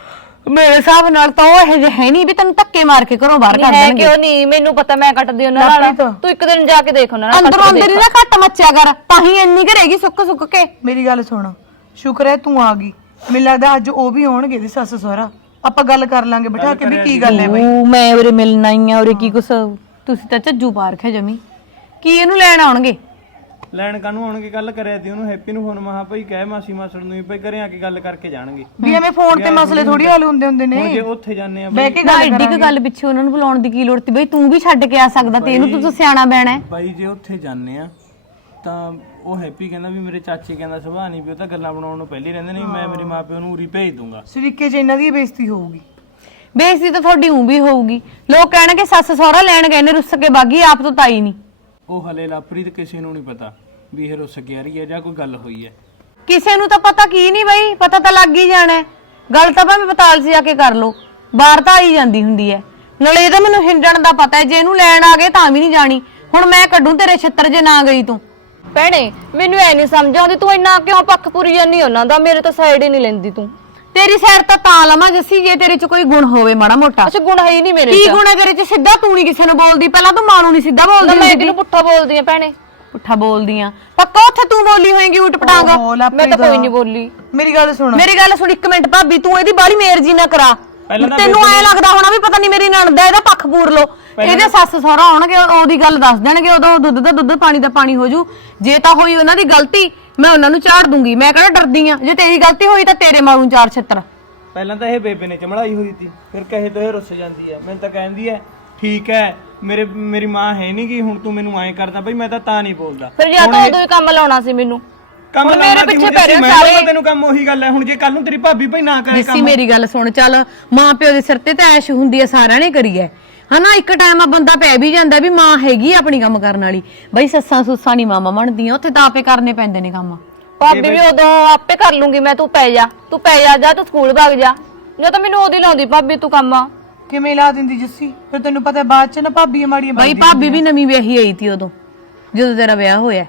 S1: ਮੇਰੇ ਹਿਸਾਬ ਨਾਲ ਤਾਂ ਉਹ ਇਹ ਜਿਹੇ ਹੈ ਨਹੀਂ ਵੀ ਤੈਨੂੰ ਧੱਕੇ ਮਾਰ ਕੇ ਘਰੋਂ ਬਾਹਰ ਕੱਢ
S2: ਹੈ
S1: ਦੇਣਗੇ।
S2: ਕਿਉਂ ਨਹੀਂ, ਮੈਨੂੰ ਪਤਾ ਮੈਂ ਕੱਟਦੀ ਉਹਨਾਂ ਨਾਲ। ਤੂੰ ਇੱਕ ਦਿਨ ਜਾ ਕੇ ਦੇਖ ਉਹਨਾਂ ਨਾਲ,
S1: ਅੰਦਰੋਂ ਅੰਦਰ ਹੀ ਨਾ ਘੱਟ ਮੱਚਿਆ ਕਰ, ਤਾਂ ਹੀ ਇੰਨੀ ਘਰੇਗੀ ਸੁੱਕ ਸੁੱਕ ਕੇ।
S3: ਮੇਰੀ ਗੱਲ ਸੁਣ, ਸ਼ੁਕਰ ਹੈ ਤੂੰ ਆ ਗਈ। ਮੈਨੂੰ ਲੱਗਦਾ ਅੱਜ ਉਹ ਵੀ ਆਉਣਗੇ ਦੀ ਸੱਸ ਸਹੁਰਾ, ਆਪਾਂ ਗੱਲ ਕਰ ਲਾਂਗੇ ਬਿਠਾ ਕੇ ਵੀ ਕੀ ਗੱਲ ਹੈ ਬਈ।
S1: ਉਹ ਮੈਂ ਉਰੇ ਮਿਲਣਾ ਹੀ ਆ, ਉਰੇ ਕੀ ਕੁਛ ਤੁਸੀਂ ਤਾਂ ਝੱਜੂ ਪਾ ਰੱਖਿਆ ਜਮੀ। ਕੀ ਇਹਨੂੰ ਲੈਣ ਆਉਣਗੇ?
S4: ਲੈਣ ਕਾਹਨੂੰ ਆਉਣਗੇ? ਗੱਲ ਕਰਿਆ ਤੀ ਉਹਨੂੰ, ਹੈਪੀ ਨੂੰ ਫੋਨ ਮਹਾ ਭਾਈ ਕਹਿ ਮਾਸੀ ਮਾਸੜ ਨੂੰ ਵੀ ਭਾਈ ਘਰੇ ਆ ਕੇ ਗੱਲ ਕਰਕੇ ਜਾਣਗੇ।
S3: ਵੀ ਐਵੇਂ ਫੋਨ ਤੇ ਮਸਲੇ ਥੋੜੀ ਹੱਲ ਹੁੰਦੇ ਹੁੰਦੇ ਨੇ।
S4: ਹੁਣ ਜੇ ਉੱਥੇ ਜਾਂਦੇ ਆ
S3: ਬਹਿ ਕੇ
S1: ਨਾ
S3: ਗੱਲ
S1: ਐਡੀ ਕੁ ਗੱਲ ਪਿੱਛੇ ਉਹਨਾਂ ਨੂੰ ਬੁਲਾਉਣ ਦੀ ਕੀ ਲੋੜ ਤੀ? ਬਈ ਤੂੰ ਵੀ ਛੱਡ ਕੇ ਆ ਸਕਦਾ ਤੇ ਇਹਨੂੰ ਤੂੰ ਸਿਆਣਾ ਬੈਣਾ ਹੈ।
S4: ਬਾਈ ਜੇ ਉੱਥੇ ਜਾਂਦੇ ਆ ਤਾਂ ਉਹ ਹੈਪੀ ਕਹਿੰਦਾ ਵੀ ਮੇਰੇ ਚਾਚੇ ਕਹਿੰਦਾ ਸੁਭਾਅ ਨਹੀਂ, ਵੀ ਉਹ ਤਾਂ ਗੱਲਾਂ ਬਣਾਉਣ ਨੂੰ ਪਹਿਲੇ ਰਹਿੰਦੇ ਨੇ, ਮੈਂ ਮੇਰੇ ਮਾਪਿਓ ਨੂੰ ਉਰੀ ਭੇਜ ਦੂੰਗਾ।
S3: ਸਰੀਕੇ 'ਚ ਇਹਨਾਂ ਦੀ ਬੇਇੱਜ਼ਤੀ ਹੋਊਗੀ।
S1: ਬੇਇੱਜ਼ਤੀ ਤਾਂ ਤੁਹਾਡੀ ਉਂ ਵੀ ਹੋਊਗੀ, ਲੋਕ ਕਹਿਣਗੇ ਸੱਸ ਸਹੁਰਾ ਲੈਣ ਗਏ ਨੇ ਰੁੱਸ ਕੇ ਬਾਗੀ, ਆਪ ਤੋਂ ਤਾਈ ਨਹੀਂ।
S4: ਉਹ ਹਲੇ ਲਾਪਰੀ ਤੇ ਕਿਸੇ ਨੂੰ ਨਹੀਂ ਪਤਾ ਵੀ ਇਹ ਰੁੱਸ ਕੇ ਆ ਰਹੀ ਹੈ ਜਾਂ ਕੋਈ ਗੱਲ ਹੋਈ ਹੈ।
S1: ਕਿਸੇ ਨੂੰ ਤਾਂ ਪਤਾ ਕੀ ਨਹੀਂ ਬਈ, ਪਤਾ ਤਾਂ ਲੱਗ ਹੀ ਜਾਣਾ ਹੈ। ਗੱਲ ਤਾਂ ਭਾਵੇਂ ਪਤਾਲ 'ਚ ਜਾ ਕੇ ਕਰ ਲੋ, ਬਾਹਰ ਤਾਂ ਆਈ ਜਾਂਦੀ ਹੁੰਦੀ ਹੈ। ਨਾਲੇ ਇਹਦਾ ਮੈਨੂੰ ਹਿੰਡਣ ਦਾ ਪਤਾ ਹੈ, ਜੇ ਇਹਨੂੰ ਲੈਣ ਆ ਗਏ ਤਾਂ ਵੀ ਨਹੀਂ ਜਾਣੀ। ਹੁਣ ਮੈਂ ਕੱਢੂ ਤੇਰੇ ਛੱਤਰ ਜੇ ਨਾ ਗਈ ਤੂੰ।
S2: ਭੈਣੇ ਮੈਨੂੰ ਐ ਨਹੀਂ ਸਮਝ ਆਉਂਦੀ, ਤੂੰ ਇੰਨਾ ਕਿਉਂ ਪੱਖ ਪੂਰੀ ਜਾਂਦੀ ਉਹਨਾਂ ਦਾ, ਮੇਰੇ ਤਾਂ ਸਾਈਡ ਹੀ ਨਹੀਂ ਲੈਂਦੀ ਤੂੰ।
S1: ਤੇਰੀ ਸਾਈਡ ਤਾਂ ਤਾਂ ਲਵਾਂ ਜੱਸੀ ਜੇ ਤੇਰੇ 'ਚ ਕੋਈ ਗੁਣ ਹੋਵੇ ਮਾੜਾ ਮੋਟਾ।
S2: ਅੱਛਾ ਗੁਣ ਹੈ ਹੀ ਨਹੀਂ ਮੇਰੇ
S1: ਕੀ
S2: ਚ।
S1: ਗੁਣ ਹੈ ਤੇਰੇ 'ਚ? ਸਿੱਧਾ ਤੂੰ ਨਹੀਂ ਕਿਸੇ ਨੂੰ ਬੋਲਦੀ, ਪਹਿਲਾਂ ਤੂੰ ਮਾਂ ਨੂੰ ਨਹੀਂ ਸਿੱਧਾ ਬੋਲਦੀ।
S2: ਮੈਂ ਕਿਹਨੂੰ ਪੁੱਠਾ ਬੋਲਦੀ ਆ ਭੈਣੇ?
S1: ਪੁੱਠਾ ਬੋਲਦੀ ਆ ਪੱਕਾ? ਉੱਥੇ ਤੂੰ ਬੋਲੀ ਹੋਏਗੀ ਉਟ ਪਟਾਂਗਾ।
S3: ਓਹੋ, ਲਾਪਰੀ
S2: ਮੈਂ ਤਾਂ
S3: ਦਾ।
S2: ਕੋਈ ਨਹੀਂ ਬੋਲੀ।
S3: ਮੇਰੀ ਗੱਲ ਸੁਣ,
S1: ਮੇਰੀ ਗੱਲ ਸੁਣ ਇੱਕ ਮਿੰਟ ਭਾਬੀ, ਤੂੰ ਇਹਦੀ ਬਾਹਲੀ ਮੇਰਜੀ ਨਾ ਕਰਾ।
S4: ਪਹਿਲਾਂ ਤਾਂ
S1: ਤੈਨੂੰ ਐ ਲੱਗਦਾ ਹੋਣਾ ਵੀ ਪਤਾ ਨਹੀਂ ਮੇਰੀ ਨਣਦ ਹੈ, ਇਹਦਾ ਪੱਖ ਪੂਰ ਲੋ। ਇਹਦੇ ਸੱਸ ਸਹੁਰਾ ਆਉਣਗੇ, ਉਹਦੀ ਗੱਲ ਦੱਸ ਦੇਣਗੇ, ਉਦੋਂ ਦੁੱਧ ਦਾ ਦੁੱਧ ਪਾਣੀ ਦਾ ਪਾਣੀ ਹੋ ਜੂ। ਜੇ ਤਾਂ ਹੋਈ ਉਹਨਾਂ ਦੀ ਗਲਤੀ, ਮੈਂ ਉਹਨਾਂ ਨੂੰ ਝਾੜ ਦੂੰਗੀ। ਮੈਂ ਕਿਹੜਾ ਡਰਦੀ ਆ, ਜੇ ਤੇਰੀ ਗਲਤੀ ਹੋਈ ਤਾਂ ਤੇਰੇ ਮਾਰੂ ਚਾਰ ਛੱਤਰ।
S4: ਪਹਿਲਾਂ ਤਾਂ ਇਹ ਬੇਬੇ ਨੇ ਚਮੜਾਈ ਹੋਈ ਸੀ, ਫਿਰ ਕਹੇ ਤੋਂ ਇਹ ਰੁੱਸ ਜਾਂਦੀ ਹੈ। ਮੈਨੂੰ ਤਾਂ ਕਹਿੰਦੀ ਹੈ ਠੀਕ ਹੈ ਮੇਰੇ ਮੇਰੀ ਮਾਂ ਹੈ ਨਹੀਂ ਗੀ, ਹੁਣ ਤੂੰ ਮੈਨੂੰ ਐਂ ਕਰਦਾ ਬਈ ਮੈਂ ਤਾਂ ਤਾਂ ਨਹੀਂ ਬੋਲਦਾ।
S2: ਫਿਰ ਜਾਂ ਤਾਂ ਉਦੋਂ ਹੀ ਕੰਮ ਲਾਉਣਾ ਸੀ ਮੈਨੂੰ।
S4: ਕੰਮ
S2: ਹੁਣ
S4: ਲਾਉਣਾ
S2: ਮੇਰੇ
S4: ਤੀ,
S2: ਪਿੱਛੇ
S4: ਹੁਣ
S2: ਪੈ ਰਹੇ
S4: ਮੈਂ
S2: ਸਾਰੇ।
S4: ਕਹਾਂ ਤੈਨੂੰ ਕੰਮ ਉਹੀ ਗੱਲ ਹੈ। ਹੁਣ ਜੇ ਕੱਲ ਨੂੰ ਤੇਰੀ ਭਾਬੀ ਭਾਈ ਨਾ ਕਰੇ
S1: ਜਿੱਸੀ ਮੇਰੀ ਗੱਲ ਸੁਣ, ਚੱਲ ਮਾਂ ਪਿਓ ਦੇ ਸਿਰ ਤੇ ਤਾਂ ਐਸ਼ ਹੁੰਦੀ ਹੈ, ਸਾਰਿਆਂ ਨੇ ਕਰੀ ਹੈ ਹਨਾ। ਇੱਕ ਟਾਈਮ ਆ ਬੰਦਾ ਪੈ ਵੀ ਜਾਂਦਾ ਵੀ ਮਾਂ ਹੈਗੀ ਆਪਣੀ ਕੰਮ ਕਰਨ ਵਾਲੀ। ਬਈ ਸੱਸਾਂ ਸੁੱਸਾਂ ਨਹੀਂ ਮਾਮਾ ਬਣਦੀਆਂ, ਉੱਥੇ ਤਾਂ ਆਪੇ ਕਰਨੇ ਪੈਂਦੇ ਨੇ ਕੰਮ।
S2: ਭਾਬੀ ਵੀ ਉਦੋਂ ਆਪੇ ਕਰ ਲੂੰਗੀ ਮੈਂ, ਤੂੰ ਪੈ ਜਾ, ਤੂੰ ਪੈ ਜਾ, ਜਾ ਤੂੰ ਸਕੂਲ ਭੱਗ ਜਾ। ਜਾਂ ਤਾਂ ਮੈਨੂੰ ਉਹਦੀ ਲਾਉਂਦੀ ਭਾਬੀ ਤੂੰ ਕੰਮ।
S3: ਕਿਵੇਂ ਲਾ ਦਿੰਦੀ ਜੱਸੀ? ਫਿਰ ਤੈਨੂੰ ਪਤਾ ਬਾਅਦ 'ਚ ਨਾ ਭਾਬੀਆਂ ਮਾੜੀਆਂ
S1: ਬਈ ਭਾਬੀ ਵੀ ਨਵੀਂ ਵਿਆਹੀ ਆਈ ਤੀ ਉਦੋਂ, ਜਦੋਂ ਤੇਰਾ ਵਿਆਹ ਹੋਇਆ।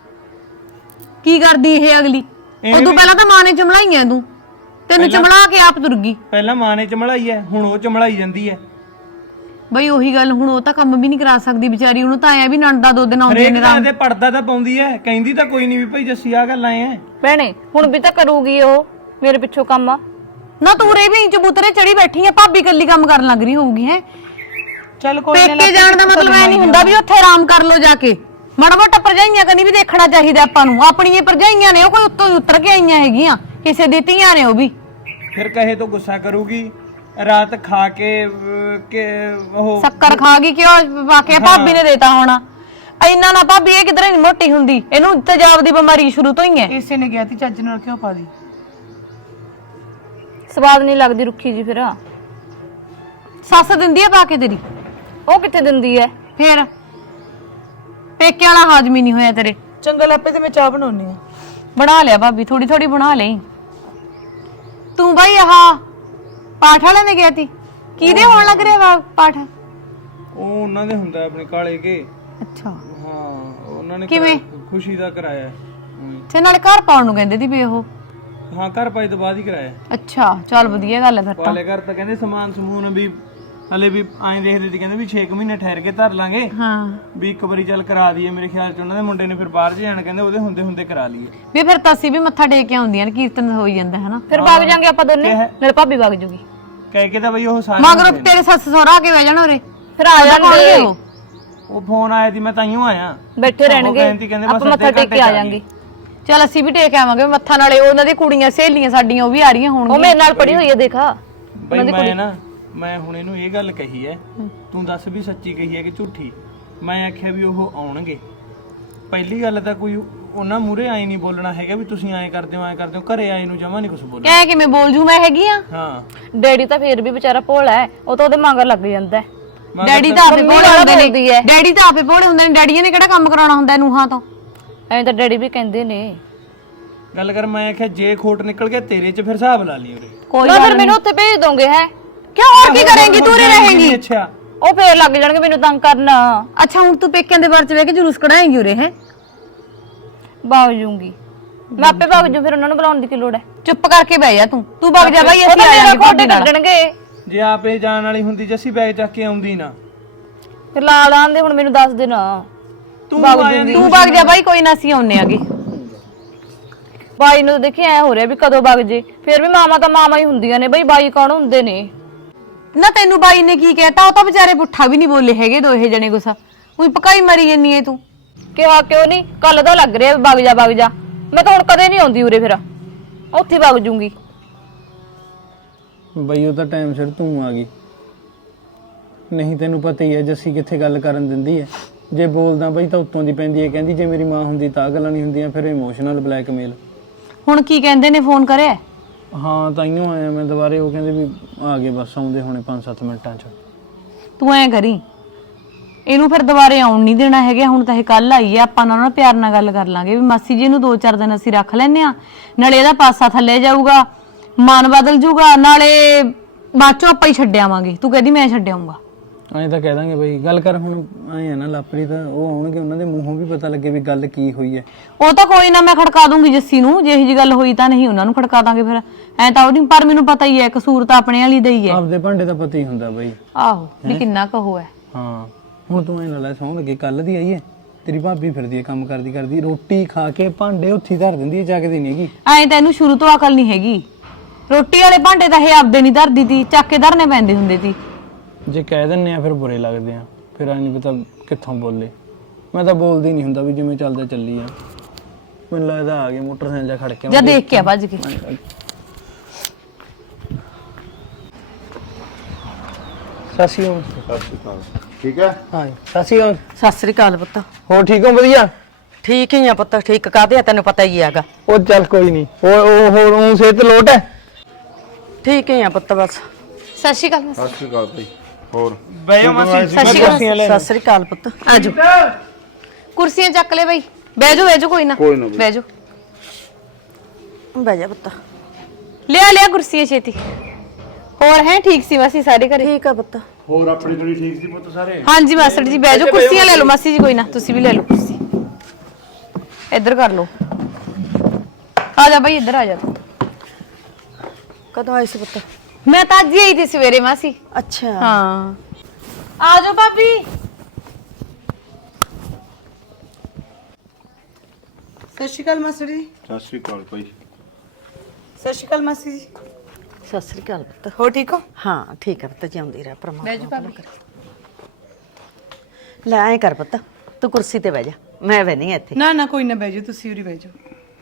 S1: ਕੀ ਕਰਦੀ ਇਹ ਅਗਲੀ? ਉਦੋਂ ਪਹਿਲਾਂ ਤਾਂ ਮਾਂ ਨੇ ਚਮਲਾਈਆਂ, ਤੂੰ ਤੈਨੂੰ ਚਮਲਾ ਕੇ ਆਪ ਤੁਰ ਗਈ।
S4: ਪਹਿਲਾਂ ਮਾਂ ਨੇ ਚਮੜਾਈ ਹੈ, ਹੁਣ ਉਹ ਚਮੜਾਈ ਜਾਂਦੀ ਹੈ।
S1: ਬਈ ਉਹੀ ਗੱਲ, ਹੁਣ ਉਹ ਤਾਂ ਕੰਮ ਵੀ ਨਹੀਂ ਕਰਾ ਸਕਦੀ ਵਿਚਾਰੀ, ਉਹਨੂੰ ਤਾਂ ਆਇਆ ਵੀ ਨਣਦਾ ਦੋ ਦਿਨ ਆਉਂਦੇ
S4: ਹਰੇਕ
S1: ਨੇ।
S4: ਦਾ ਤੇ ਪੜਦਾ ਤਾਂ ਪਾਉਂਦੀ ਹੈ, ਕਹਿੰਦੀ ਤਾਂ ਕੋਈ ਨਹੀਂ ਵੀ ਭਾਈ ਜੱਸੀ ਆ ਗੱਲਾਂ ਐ।
S2: ਭੈਣੇ ਹੁਣ ਵੀ ਤਾਂ ਕਰੂਗੀ ਉਹ ਮੇਰੇ ਪਿੱਛੋਂ ਕੰਮ। ਆ
S1: ਨਾ ਤੂੰ ਰੇ ਵੀ ਚਬੂਤਰੇ ਚੜੀ ਬੈਠੀ ਹੈ, ਭਾਬੀ ਕੱਲੀ ਕੰਮ ਕਰਨ ਲੱਗ ਰਹੀ ਹੋਊਗੀ ਹੈ।
S3: ਚੱਲ ਕੋਈ ਨਾ,
S1: ਪੇਕੇ ਜਾਣ ਦਾ ਮਤਲਬ ਐ ਨਹੀਂ ਹੁੰਦਾ ਵੀ ਉੱਥੇ ਆਰਾਮ ਕਰ ਲੋ ਜਾ ਕੇ। ਮਾੜਾ ਮੋਟਾ ਭਰਜਾਈਆਂ ਕਨੀ ਵੀ ਦੇਖਣਾ ਚਾਹੀਦਾ ਆਪਾਂ ਨੂੰ। ਆਪਣੀਆਂ ਭਰਜਾਈਆਂ ਨੇ, ਉਹ ਕੋਈ ਉੱਤੋਂ ਹੀ ਉਤਰ ਕੇ ਆਈਆਂ ਹੈਗੀਆਂ, ਕਿਸੇ ਦੀ ਧੀਆਂ ਨੇ ਉਹ ਵੀ।
S4: ਫਿਰ ਕਹੇ ਤੋਂ ਗੁੱਸਾ ਕਰੂਗੀ, ਰਾਤ ਖਾ ਕੇ ਅਹ, ਕਿ ਉਹ
S1: ਸ਼ੱਕਰ ਖਾ ਗਈ ਕਿਉਂ ਪਾ ਕੇ ਭਾਬੀ ਨੇ ਦੇਤਾ ਹੋਣਾ। ਇੰਨਾ ਨਾ ਭਾਬੀ ਇਹ ਕਿਧਰੇ ਨਹੀਂ ਮੋਟੀ ਹੁੰਦੀ, ਇਹਨੂੰ ਤੇਜ਼ਾਬ ਦੀ ਬਿਮਾਰੀ ਸ਼ੁਰੂ ਤੋਂ ਹੀ ਹੈ।
S3: ਇਸੇ ਨੇ ਗਿਆ ਤੀ ਚੱਜ ਨਾਲ ਕਿਉਂ ਪਾ ਦੀ।
S2: ਸਵਾਦ ਨਹੀਂ ਲੱਗਦੀ ਰੁੱਖੀ ਜੀ। ਫਿਰ
S1: ਸੱਸ ਦਿੰਦੀ ਆ ਪਾ ਕੇ ਤੇਰੀ?
S2: ਉਹ ਕਿੱਥੇ ਦਿੰਦੀ ਐ?
S1: ਫੇਰ ਪੇਕੇ ਵਾਲਾ ਹਾਜ਼ਮੀ ਨਹੀਂ ਹੋਇਆ ਤੇਰੇ।
S3: ਚੰਗਾ ਲਾਪੇ ਤੇ ਮੈਂ ਚਾਹ ਬਣਾਉਣੀ ਆ।
S1: ਬਣਾ ਲਿਆ ਭਾਬੀ, ਥੋੜੀ ਥੋੜੀ ਬਣਾ ਲਈ ਤੂੰ। ਬਾਈ ਆਹ ਪਾਠ ਵਾਲੇ ਨੇ ਗਿਆ ਤੀ, ਕਿਹਦੇ ਹੋਣ ਲੱਗ ਰਿਹਾ ਵਾ ਪਾਠ?
S4: ਉਹ ਉਹਨਾਂ ਦੇ ਹੁੰਦਾ ਆਪਣੇ ਕਾਲੇ ਕੇ।
S1: ਅੱਛਾ
S4: ਹਾਂ ਉਹਨਾਂ ਨੇ
S1: ਕਿਵੇਂ?
S4: ਕਰਾਇਆ, ਖੁਸ਼ੀ ਦਾ ਕਰਾਇਆ। ਹਮ,
S1: ਤੇ ਨਾਲੇ ਘਰ ਪਾਉਣ ਨੂੰ ਕਹਿੰਦੇ ਸੀ ਵੀ ਉਹ।
S4: ਹਾਂ ਘਰ ਪਾਈ ਤੋਂ ਬਾਅਦ ਹੀ ਕਰਾਇਆ।
S1: ਅੱਛਾ ਚੱਲ ਵਧੀਆ ਗੱਲ ਹੈ ਫਿਰ ਤਾਂ।
S4: ਵਾਲੇ ਘਰ ਤਾਂ ਕਹਿੰਦੇ ਸਮਾਨ ਸਮੂਨ ਵੀ ਹਲੇ ਵੀ ਐਂ ਦੇਖਦੇ ਸੀ, ਕਹਿੰਦੇ ਵੀ ਛੇ ਕੁ ਮਹੀਨੇ ਠਹਿਰ ਕੇ ਧਰ ਲਾਂਗੇ,
S1: ਹਾਂ
S4: ਵੀ ਇੱਕ ਵਾਰੀ ਚੱਲ ਕਰਾ ਦਈਏ। ਮੇਰੇ ਖਿਆਲ ਚ ਉਹਨਾਂ ਦੇ ਮੁੰਡੇ ਨੇ ਫਿਰ ਬਾਹਰ ਜਾਣ, ਕਹਿੰਦੇ ਉਹਦੇ ਹੁੰਦੇ ਹੁੰਦੇ ਕਰਾ ਲਈਏ।
S1: ਵੀ ਫਿਰ ਤਾਂ ਅਸੀਂ ਵੀ ਮੱਥਾ ਟੇਕ ਕੇ ਆਉਂਦੀਆਂ ਨੇ, ਕੀਰਤਨ ਹੋਈ ਜਾਂਦਾ ਹੈ ਨਾ।
S2: ਫਿਰ ਵਗ ਜਾਾਂਗੇ ਆਪਾਂ ਦੋਨੇ, ਨਾਲੇ ਭਾਬੀ ਵਗ ਜੂਗੀ।
S4: ਕਹਿ ਕੇ ਤਾਂ ਬਈ ਉਹ ਸਾਰੇ
S1: ਮਗਰੋਂ ਤੇਰੇ ਸੱਸ ਸਹੁਰਾ ਆ ਕੇ ਬਹਿ ਜਾਣਾ ਉਰੇ,
S2: ਫਿਰ ਆ ਜਾਣਗੇ
S1: ਉਹ
S4: ਉਹ ਫੋਨ ਆਇਆ ਸੀ ਮੈਂ ਤਾਈਓ ਆਇਆ।
S2: ਬੈਠੇ
S4: ਉਹ
S2: ਰਹਿਣਗੇ
S4: ਕਹਿੰਦੀ ਕਹਿੰਦੇ ਬਸ
S2: ਆਪਾਂ ਮੱਥਾ
S4: ਅੱਧੇ
S2: ਟੇਕ ਕੇ
S4: ਘੰਟੇ
S2: ਆ
S4: ਚ
S2: ਜਾਾਂਗੇ।
S1: ਚਲ ਅਸੀਂ ਵੀ ਟੇਕ ਆਵਾਂਗੇ ਮੱਥਾ, ਨਾਲੇ ਉਹਨਾਂ ਦੀ ਕੁੜੀਆਂ ਸਹੇਲੀਆਂ ਸਾਡੀਆਂ ਉਹ ਵੀ ਆ ਰਹੀਆਂ
S2: ਉਹ
S1: ਹੋਣਗੀਆਂ।
S2: ਮੇਰੇ ਨਾਲ ਪੜੀ ਹੋਈ ਹੈ ਦੇਖਾ।
S4: ਬਈ ਮੈਂ ਨਾ ਮੈਂ ਹੁਣ ਇਹਨੂੰ ਇਹ ਗੱਲ ਕਹੀ ਐ, ਤੂੰ ਦੱਸ ਵੀ ਸੱਚੀ ਕਹੀ ਐ ਕਿ ਝੂਠੀ। ਮੈਂ ਆਖਿਆ ਵੀ ਉਹ ਆਉਣਗੇ। ਪਹਿਲੀ ਗੱਲ ਤਾਂ ਕੋਈ ਉਹਨਾਂ ਮੂਰੇ ਆਏ ਨਹੀਂ ਬੋਲਣਾ ਹੈਗਾ ਵੀ ਤੁਸੀਂ ਐਂ ਕਰਦੇ ਹੋ ਐਂ ਕਰਦੇ ਹੋ, ਘਰੇ ਆਏ ਨੂੰ ਜਮਾ ਨਹੀਂ ਕੁਝ ਬੋਲਣਾ।
S1: ਕਹਿ ਕਿਵੇਂ ਬੋਲ ਜੂ, ਮੈਂ ਹੈਗੀ ਆ।
S4: ਹਾਂ
S2: ਡੈਡੀ ਤਾਂ ਫੇਰ ਵੀ ਵਿਚਾਰਾ ਭੋਲਾ ਹੈ, ਉਹ ਤਾਂ ਉਹਦੇ ਮਗਰ ਲੱਗ ਜਾਂਦਾ ਹੈ।
S1: ਡੈਡੀ ਤਾਂ ਆਪੇ
S2: ਮੰਮੀ
S1: ਭੋਲੇ
S2: ਵਾਲਾ
S1: ਹੁੰਦੇ
S2: ਬੋਲਦੀ
S1: ਨੇ,
S2: ਹੈ।
S1: ਡੈਡੀ ਤਾਂ ਆਪੇ ਭੋਲੇ ਹੁੰਦੇ ਨੇ, ਡੈਡੀਆਂ ਨੇ ਕਿਹੜਾ ਕੰਮ ਕਰਾਉਣਾ ਹੁੰਦਾ ਨੂੰਹਾਂ ਤੋਂ।
S2: ਐਂ ਤਾਂ ਡੈਡੀ ਵੀ ਕਹਿੰਦੇ ਨੇ।
S4: ਗੱਲ ਕਰ, ਮੈਂ ਆਖਿਆ ਜੇ ਖੋਟ ਨਿਕਲ ਗਿਆ ਤੇਰੇ 'ਚ ਫਿਰ ਹਿਸਾਬ ਲਾ ਲਈ ਉਰੇ।
S1: ਕੋਈ
S2: ਨਾ ਫਿਰ ਮੈਨੂੰ ਉੱਥੇ ਭੇਜ ਦੋਗੇ ਹੈ?
S1: ਕਿਉਂ, ਹੋਰ ਕੀ ਕਰੇਂਗੀ, ਤੂੰ ਰੇ ਰਹੇਂਗੀ।
S4: ਅੱਛਾ
S2: ਉਹ ਫੇਰ ਲੱਗ ਜਾਣਗੇ ਮੈਨੂੰ ਤੰਗ ਕਰਨਾ।
S1: ਅੱਛਾ ਹੁਣ ਤੂੰ ਪੇਕਿਆਂ ਦੇ ਬਾਰੇ ਚ ਵੇਖ ਕੇ ਜਲੂਸ ਕਢਾਏਂਗੀ ਉਰੇ ਹੈ।
S2: ਭਾਗ ਜੂੰਗੀ ਮੈਂ ਆਪੇ, ਭਾਗ ਜੂ, ਫਿਰ ਉਹਨਾਂ ਨੂੰ ਬੁਲਾਉਣ ਦੀ ਕੀ ਲੋੜ ਹੈ?
S1: ਚੁੱਪ ਕਰਕੇ ਬਹਿ ਜਾ ਤੂੰ, ਤੂੰ ਵਗ ਜਾ ਬਾਈ,
S2: ਉਹ
S1: ਅਸੀਂ
S2: ਤਾਂ
S1: ਆ
S2: ਮੇਰਾ
S1: ਜਾਾਂਗੇ
S2: ਖੋਟੇ
S1: ਭਾਬੀ ਨਾਲ।
S2: ਕੱਢਣਗੇ।
S4: ਜੇ ਆਪੇ ਜਾਣ ਵਾਲੀ ਹੁੰਦੀ ਜੱਸੀ ਬੈਗ ਚੱਕ ਕੇ ਆਉਂਦੀ ਨਾ।
S2: ਫਿਰ ਲਾ ਲਾਂਦੇ, ਹੁਣ ਮੈਨੂੰ ਦੱਸ ਦੇ ਨਾ।
S4: ਤੂੰ ਆ ਜਾਂਦੀ
S1: ਤੂੰ ਵਗ ਜਾ ਬਾਈ, ਕੋਈ ਨਾ ਅਸੀਂ ਆਉਨੇ ਆਗੇ।
S2: ਬਾਈ ਨੂੰ ਦੇਖੀ ਐ ਹੋ ਰਿਹਾ ਵੀ ਕਦੋਂ ਵਗ ਜੇ। ਫਿਰ ਵੀ ਮਾਮਾ ਤਾਂ ਮਾਮਾ ਹੀ ਹੁੰਦੀਆਂ ਨੇ ਬਈ, ਬਾਈ ਕੌਣ ਹੁੰਦੇ ਨੇ?
S1: ਨਾ ਤੈਨੂੰ ਬਾਈ ਨੇ ਕੀ ਕਹਿਤਾ, ਉਹ ਤਾਂ ਵਿਚਾਰੇ ਪੁੱਠਾ ਵੀ ਨਹੀਂ ਬੋਲੇ ਹੈਗੇ ਦੋਹੇ ਜਣੇ ਗੁੱਸਾ। ਉਹੀ ਪਕਾਈ ਮਰੀ ਜੰਨੀ ਐ ਤੂੰ।
S2: ਕਿਹਾ ਕਿਉਂ ਨਹੀਂ? ਕੱਲ ਤਾਂ ਲੱਗ ਰਿਹਾ ਵਗ ਜਾ ਵਗ ਜਾ। ਮੈਂ ਤਾਂ ਹੁਣ ਕਦੇ ਨਹੀਂ ਆਉਂਦੀ ਉਰੇ, ਫਿਰ ਉੱਥੇ ਵਗ ਜੂੰਗੀ।
S5: ਬਈ ਉਹ ਤਾਂ ਟਾਈਮ ਸਿਰ ਤੂੰ ਆ ਗਈ, ਨਹੀਂ ਤੈਨੂੰ ਪਤਾ ਹੀ ਹੈ ਜੱਸੀ ਕਿੱਥੇ ਗੱਲ ਕਰਨ ਦਿੰਦੀ ਹੈ। ਜੇ ਬੋਲਦਾ ਬਈ ਤਾਂ ਉੱਤੋਂ ਦੀ ਪੈਂਦੀ ਹੈ, ਕਹਿੰਦੀ ਜੇ ਮੇਰੀ ਮਾਂ ਹੁੰਦੀ ਤਾਂ ਗੱਲਾਂ ਨਹੀਂ ਹੁੰਦੀਆਂ। ਫਿਰ ਇਮੋਸ਼ਨਲ ਬਲੈਕਮੇਲ।
S1: ਹੁਣ ਕੀ ਕਹਿੰਦੇ ਨੇ, ਫੋਨ ਕਰਿਆ?
S5: ਹਾਂ ਤਾਈਓ ਆਇਆ ਮੈਂ ਦੁਬਾਰੇ, ਉਹ ਕਹਿੰਦੇ ਵੀ ਆ ਗਏ ਬਸ, ਆਉਂਦੇ ਹੋਣੇ ਪੰਜ ਸੱਤ ਮਿੰਟਾਂ 'ਚ।
S1: ਤੂੰ ਐ ਕਰੀ, ਇਹਨੂੰ ਫਿਰ ਦੁਬਾਰੇ ਆਉਣ ਨਹੀਂ ਦੇਣਾ ਹੈਗਾ। ਹੁਣ ਤਾਂ ਇਹ ਕੱਲ ਆਈ ਆ, ਆਪਾਂ ਉਹਨਾਂ ਨਾਲ ਪਿਆਰ ਨਾਲ ਗੱਲ ਕਰ ਲਾਂਗੇ ਵੀ ਮਾਸੀ ਜੀ ਇਹਨੂੰ ਦੋ ਚਾਰ ਦਿਨ ਅਸੀਂ ਰੱਖ ਲੈਨੇ ਆ, ਨਾਲੇ ਇਹਦਾ ਪਾਸਾ ਥੱਲੇ ਜਾਊਗਾ, ਮਨ ਬਦਲ ਜਾਊਗਾ, ਨਾਲੇ ਬਾਅਦ ਚੋਂ ਆਪਾਂ ਹੀ ਛੱਡ ਆਵਾਂਗੇ। ਤੂੰ ਕਹਦੀ ਮੈਂ ਛੱਡ ਆਊਂਗਾ।
S5: ਐਂ ਤਾਂ ਕਹਿ ਦਾਂਗੇ ਬਈ। ਗੱਲ ਕਰ ਹੁਣ ਐਂ ਆ ਨਾ ਲਾਪਰੀ, ਤਾਂ ਉਹ ਆਉਣਗੇ, ਉਹਨਾਂ ਦੇ ਮੂੰਹੋਂ ਵੀ ਪਤਾ ਲੱਗੇ ਵੀ ਗੱਲ ਕੀ ਹੋਈ ਹੈ।
S1: ਉਹ ਤਾਂ ਕੋਈ ਨਾ, ਮੈਂ ਖੜਕਾ ਦੂੰਗੀ ਜੱਸੀ ਨੂੰ, ਜੇ ਇਹੋ ਜੀ ਗੱਲ ਹੋਈ ਤਾਂ ਨਹੀਂ ਉਹਨਾਂ ਨੂੰ ਖੜਕਾ ਦਾਂਗੇ ਫਿਰ। ਐ ਤਾਂ ਉਹਦੀ, ਪਰ ਮੈਨੂੰ ਪਤਾ ਹੀ ਹੈ ਕਸੂਰ ਤਾਂ ਆਪਣੇ ਵਾਲੀ ਦਾ ਹੀ ਹੈ।
S5: ਆਪਦੇ ਭਾਂਡੇ ਦਾ ਪਤਾ ਹੀ ਹੁੰਦਾ ਬਈ।
S1: ਆਹੋ ਵੀ ਕਿੰਨਾ ਕਹੋ ਹੈ।
S5: ਹਾਂ ਹੁਣ ਤੂੰ ਐਂ ਲਾ ਲੈ, ਸੌਣ ਲੱਗੇ ਕੱਲ ਦੀ ਆਈ ਹੈ ਤੇਰੀ ਭਾਬੀ, ਫਿਰਦੀ ਹੈ ਕੰਮ ਕਰਦੀ ਕਰਦੀ, ਰੋਟੀ ਖਾ ਕੇ ਭਾਂਡੇ ਉੱਥੇ ਧਰ ਦਿੰਦੀ ਹੈ, ਚੱਕਦੀ ਨਹੀਂ ਹੈਗੀ।
S1: ਐਂ ਤਾਂ ਇਹਨੂੰ ਸ਼ੁਰੂ ਤੋਂ ਅਕਲ ਨਹੀਂ ਹੈਗੀ। ਰੋਟੀ ਵਾਲੇ ਭਾਂਡੇ ਤਾਂ ਇਹ ਆਪਦੇ ਨਹੀਂ ਧਰਦੀ ਤੀ, ਚੱਕ ਕੇ ਧਰਨੇ ਪੈਂਦੇ ਹੁੰਦੇ ਸੀ।
S5: ਜੇ ਕਹਿ ਦਿੰਨੇ ਆ ਫਿਰ ਬੁਰੇ ਲੱਗਦੇ ਆ, ਫਿਰ ਐ ਨਹੀਂ ਪਤਾ ਕਿੱਥੋਂ ਬੋਲੇ। ਮੈਂ ਤਾਂ ਬੋਲਦੀ ਨਹੀਂ ਹੁੰਦਾ ਵੀ ਜਿਵੇਂ ਚੱਲਦਾ ਚੱਲੀ ਆ। ਮੈਨੂੰ ਲੱਗਦਾ ਆ ਗਏ ਮੋਟਰਸਾਈਕਲ ਜਾ ਖੜ ਕੇ।
S1: ਜਾਂ ਦੇਖ ਕੇ ਆ ਭੱਜ ਕੇ।
S5: ਸਾਸੀ ਹੋ
S6: ਠੀਕ ਹੈ।
S5: ਹਾਂ ਸਾਸੀ ਹੋ।
S7: ਸਤਿ ਸ੍ਰੀ ਅਕਾਲ ਪੁੱਤ।
S5: ਹੋ ਠੀਕ ਹੋ? ਵਧੀਆ
S7: ਠੀਕ ਹੀ ਆ ਪੁੱਤ, ਠੀਕ ਕਾਹਦੇ ਆ ਤੈਨੂੰ ਪਤਾ ਹੀ ਹੈਗਾ।
S5: ਉਹ ਚੱਲ ਕੋਈ ਨਹੀਂ। ਉਹ ਉਹ ਹੋਰ ਉਹ ਸਿਹਤ ਲੋਟ ਹੈ?
S7: ਠੀਕ ਹੀ ਆ ਪੁੱਤ ਬਸ।
S1: ਸਤਿ ਸ਼੍ਰੀ ਅਕਾਲ।
S6: ਸਤਿ ਸ਼੍ਰੀ ਅਕਾਲ ਭਾਈ। ਹੋਰ
S4: ਬਹਿ ਮਾਸੀ।
S1: ਸਤਿ ਸ਼੍ਰੀ ਅਕਾਲ।
S7: ਸਤਿ ਸ੍ਰੀ ਅਕਾਲ ਪੁੱਤ। ਆਜੋ
S1: ਕੁਰਸੀਆਂ ਚੱਕ ਲੈ ਬਈ, ਬਹਿ ਜਾਓ ਬਹਿ ਜਾਓ, ਕੋਈ ਨਾ
S6: ਕੋਈ ਨਾ ਬਈ।
S1: ਬਹਿ ਜਾਓ।
S7: ਬਹਿ ਜਾ ਪੁੱਤ।
S1: ਲਿਆ ਲਿਆ ਕੁਰਸੀਆਂ ਛੇਤੀ। ਹੋਰ ਹੈ ਠੀਕ ਸੀ ਮਾਸੀ ਸਾਰੇ ਘਰੇ?
S7: ਠੀਕ ਆ ਪੁੱਤ।
S6: ਹੋਰ ਆਪਣੀ ਕੁੜੀ ਠੀਕ ਸੀ ਪੁੱਤ ਸਾਰੇ?
S1: ਹਾਂਜੀ ਮਾਸਟਰ ਜੀ ਬਹਿ ਜਾਓ, ਕੁਰਸੀਆਂ ਲੈ ਲਓ ਮਾਸੀ ਜੀ, ਕੋਈ ਨਾ ਤੁਸੀਂ ਵੀ ਲੈ ਲਓ ਕੁਰਸੀ। ਇੱਧਰ ਕਰ ਲਓ। ਆ ਜਾ ਬਈ, ਇੱਧਰ ਆ ਜਾ ਤੂੰ।
S7: ਕਦੋਂ ਆਈ ਸੀ ਪੁੱਤ?
S1: ਮੈਂ ਤਾਂ ਅੱਜ ਹੀ ਆਈ ਸੀ ਸਵੇਰੇ ਮਾਸੀ।
S7: ਅੱਛਾ
S1: ਹਾਂ ਆ ਜਾਓ ਭਾਬੀ।
S3: ਸਤਿ ਸ਼੍ਰੀ ਅਕਾਲ ਮਾਸਟਰ ਜੀ।
S6: ਸਤਿ ਸ਼੍ਰੀ ਅਕਾਲ ਭਾਈ।
S3: ਸਤਿ ਸ਼੍ਰੀ ਅਕਾਲ ਮਾਸੀ ਜੀ।
S7: ਸਤਿ ਸ੍ਰੀ ਅਕਾਲ ਪੁੱਤ।
S3: ਹੋ ਠੀਕ ਹੋ?
S7: ਹਾਂ ਠੀਕ ਆ ਪੁੱਤ, ਜਿਉਂਦੀ ਰਹਿ ਪਰਮਾਤਮਾ। ਲੈ ਆਏ ਕਰ ਪੁੱਤ, ਤੂੰ ਕੁਰਸੀ ਤੇ ਬਹਿ ਜਾ, ਮੈਂ ਬਹਿਨੀ ਆ ਇੱਥੇ।
S3: ਨਾ ਨਾ ਕੋਈ ਨਾ, ਬਹਿ ਜਾਓ ਤੁਸੀਂ, ਉਰੀ ਬਹਿ ਜਾਓ।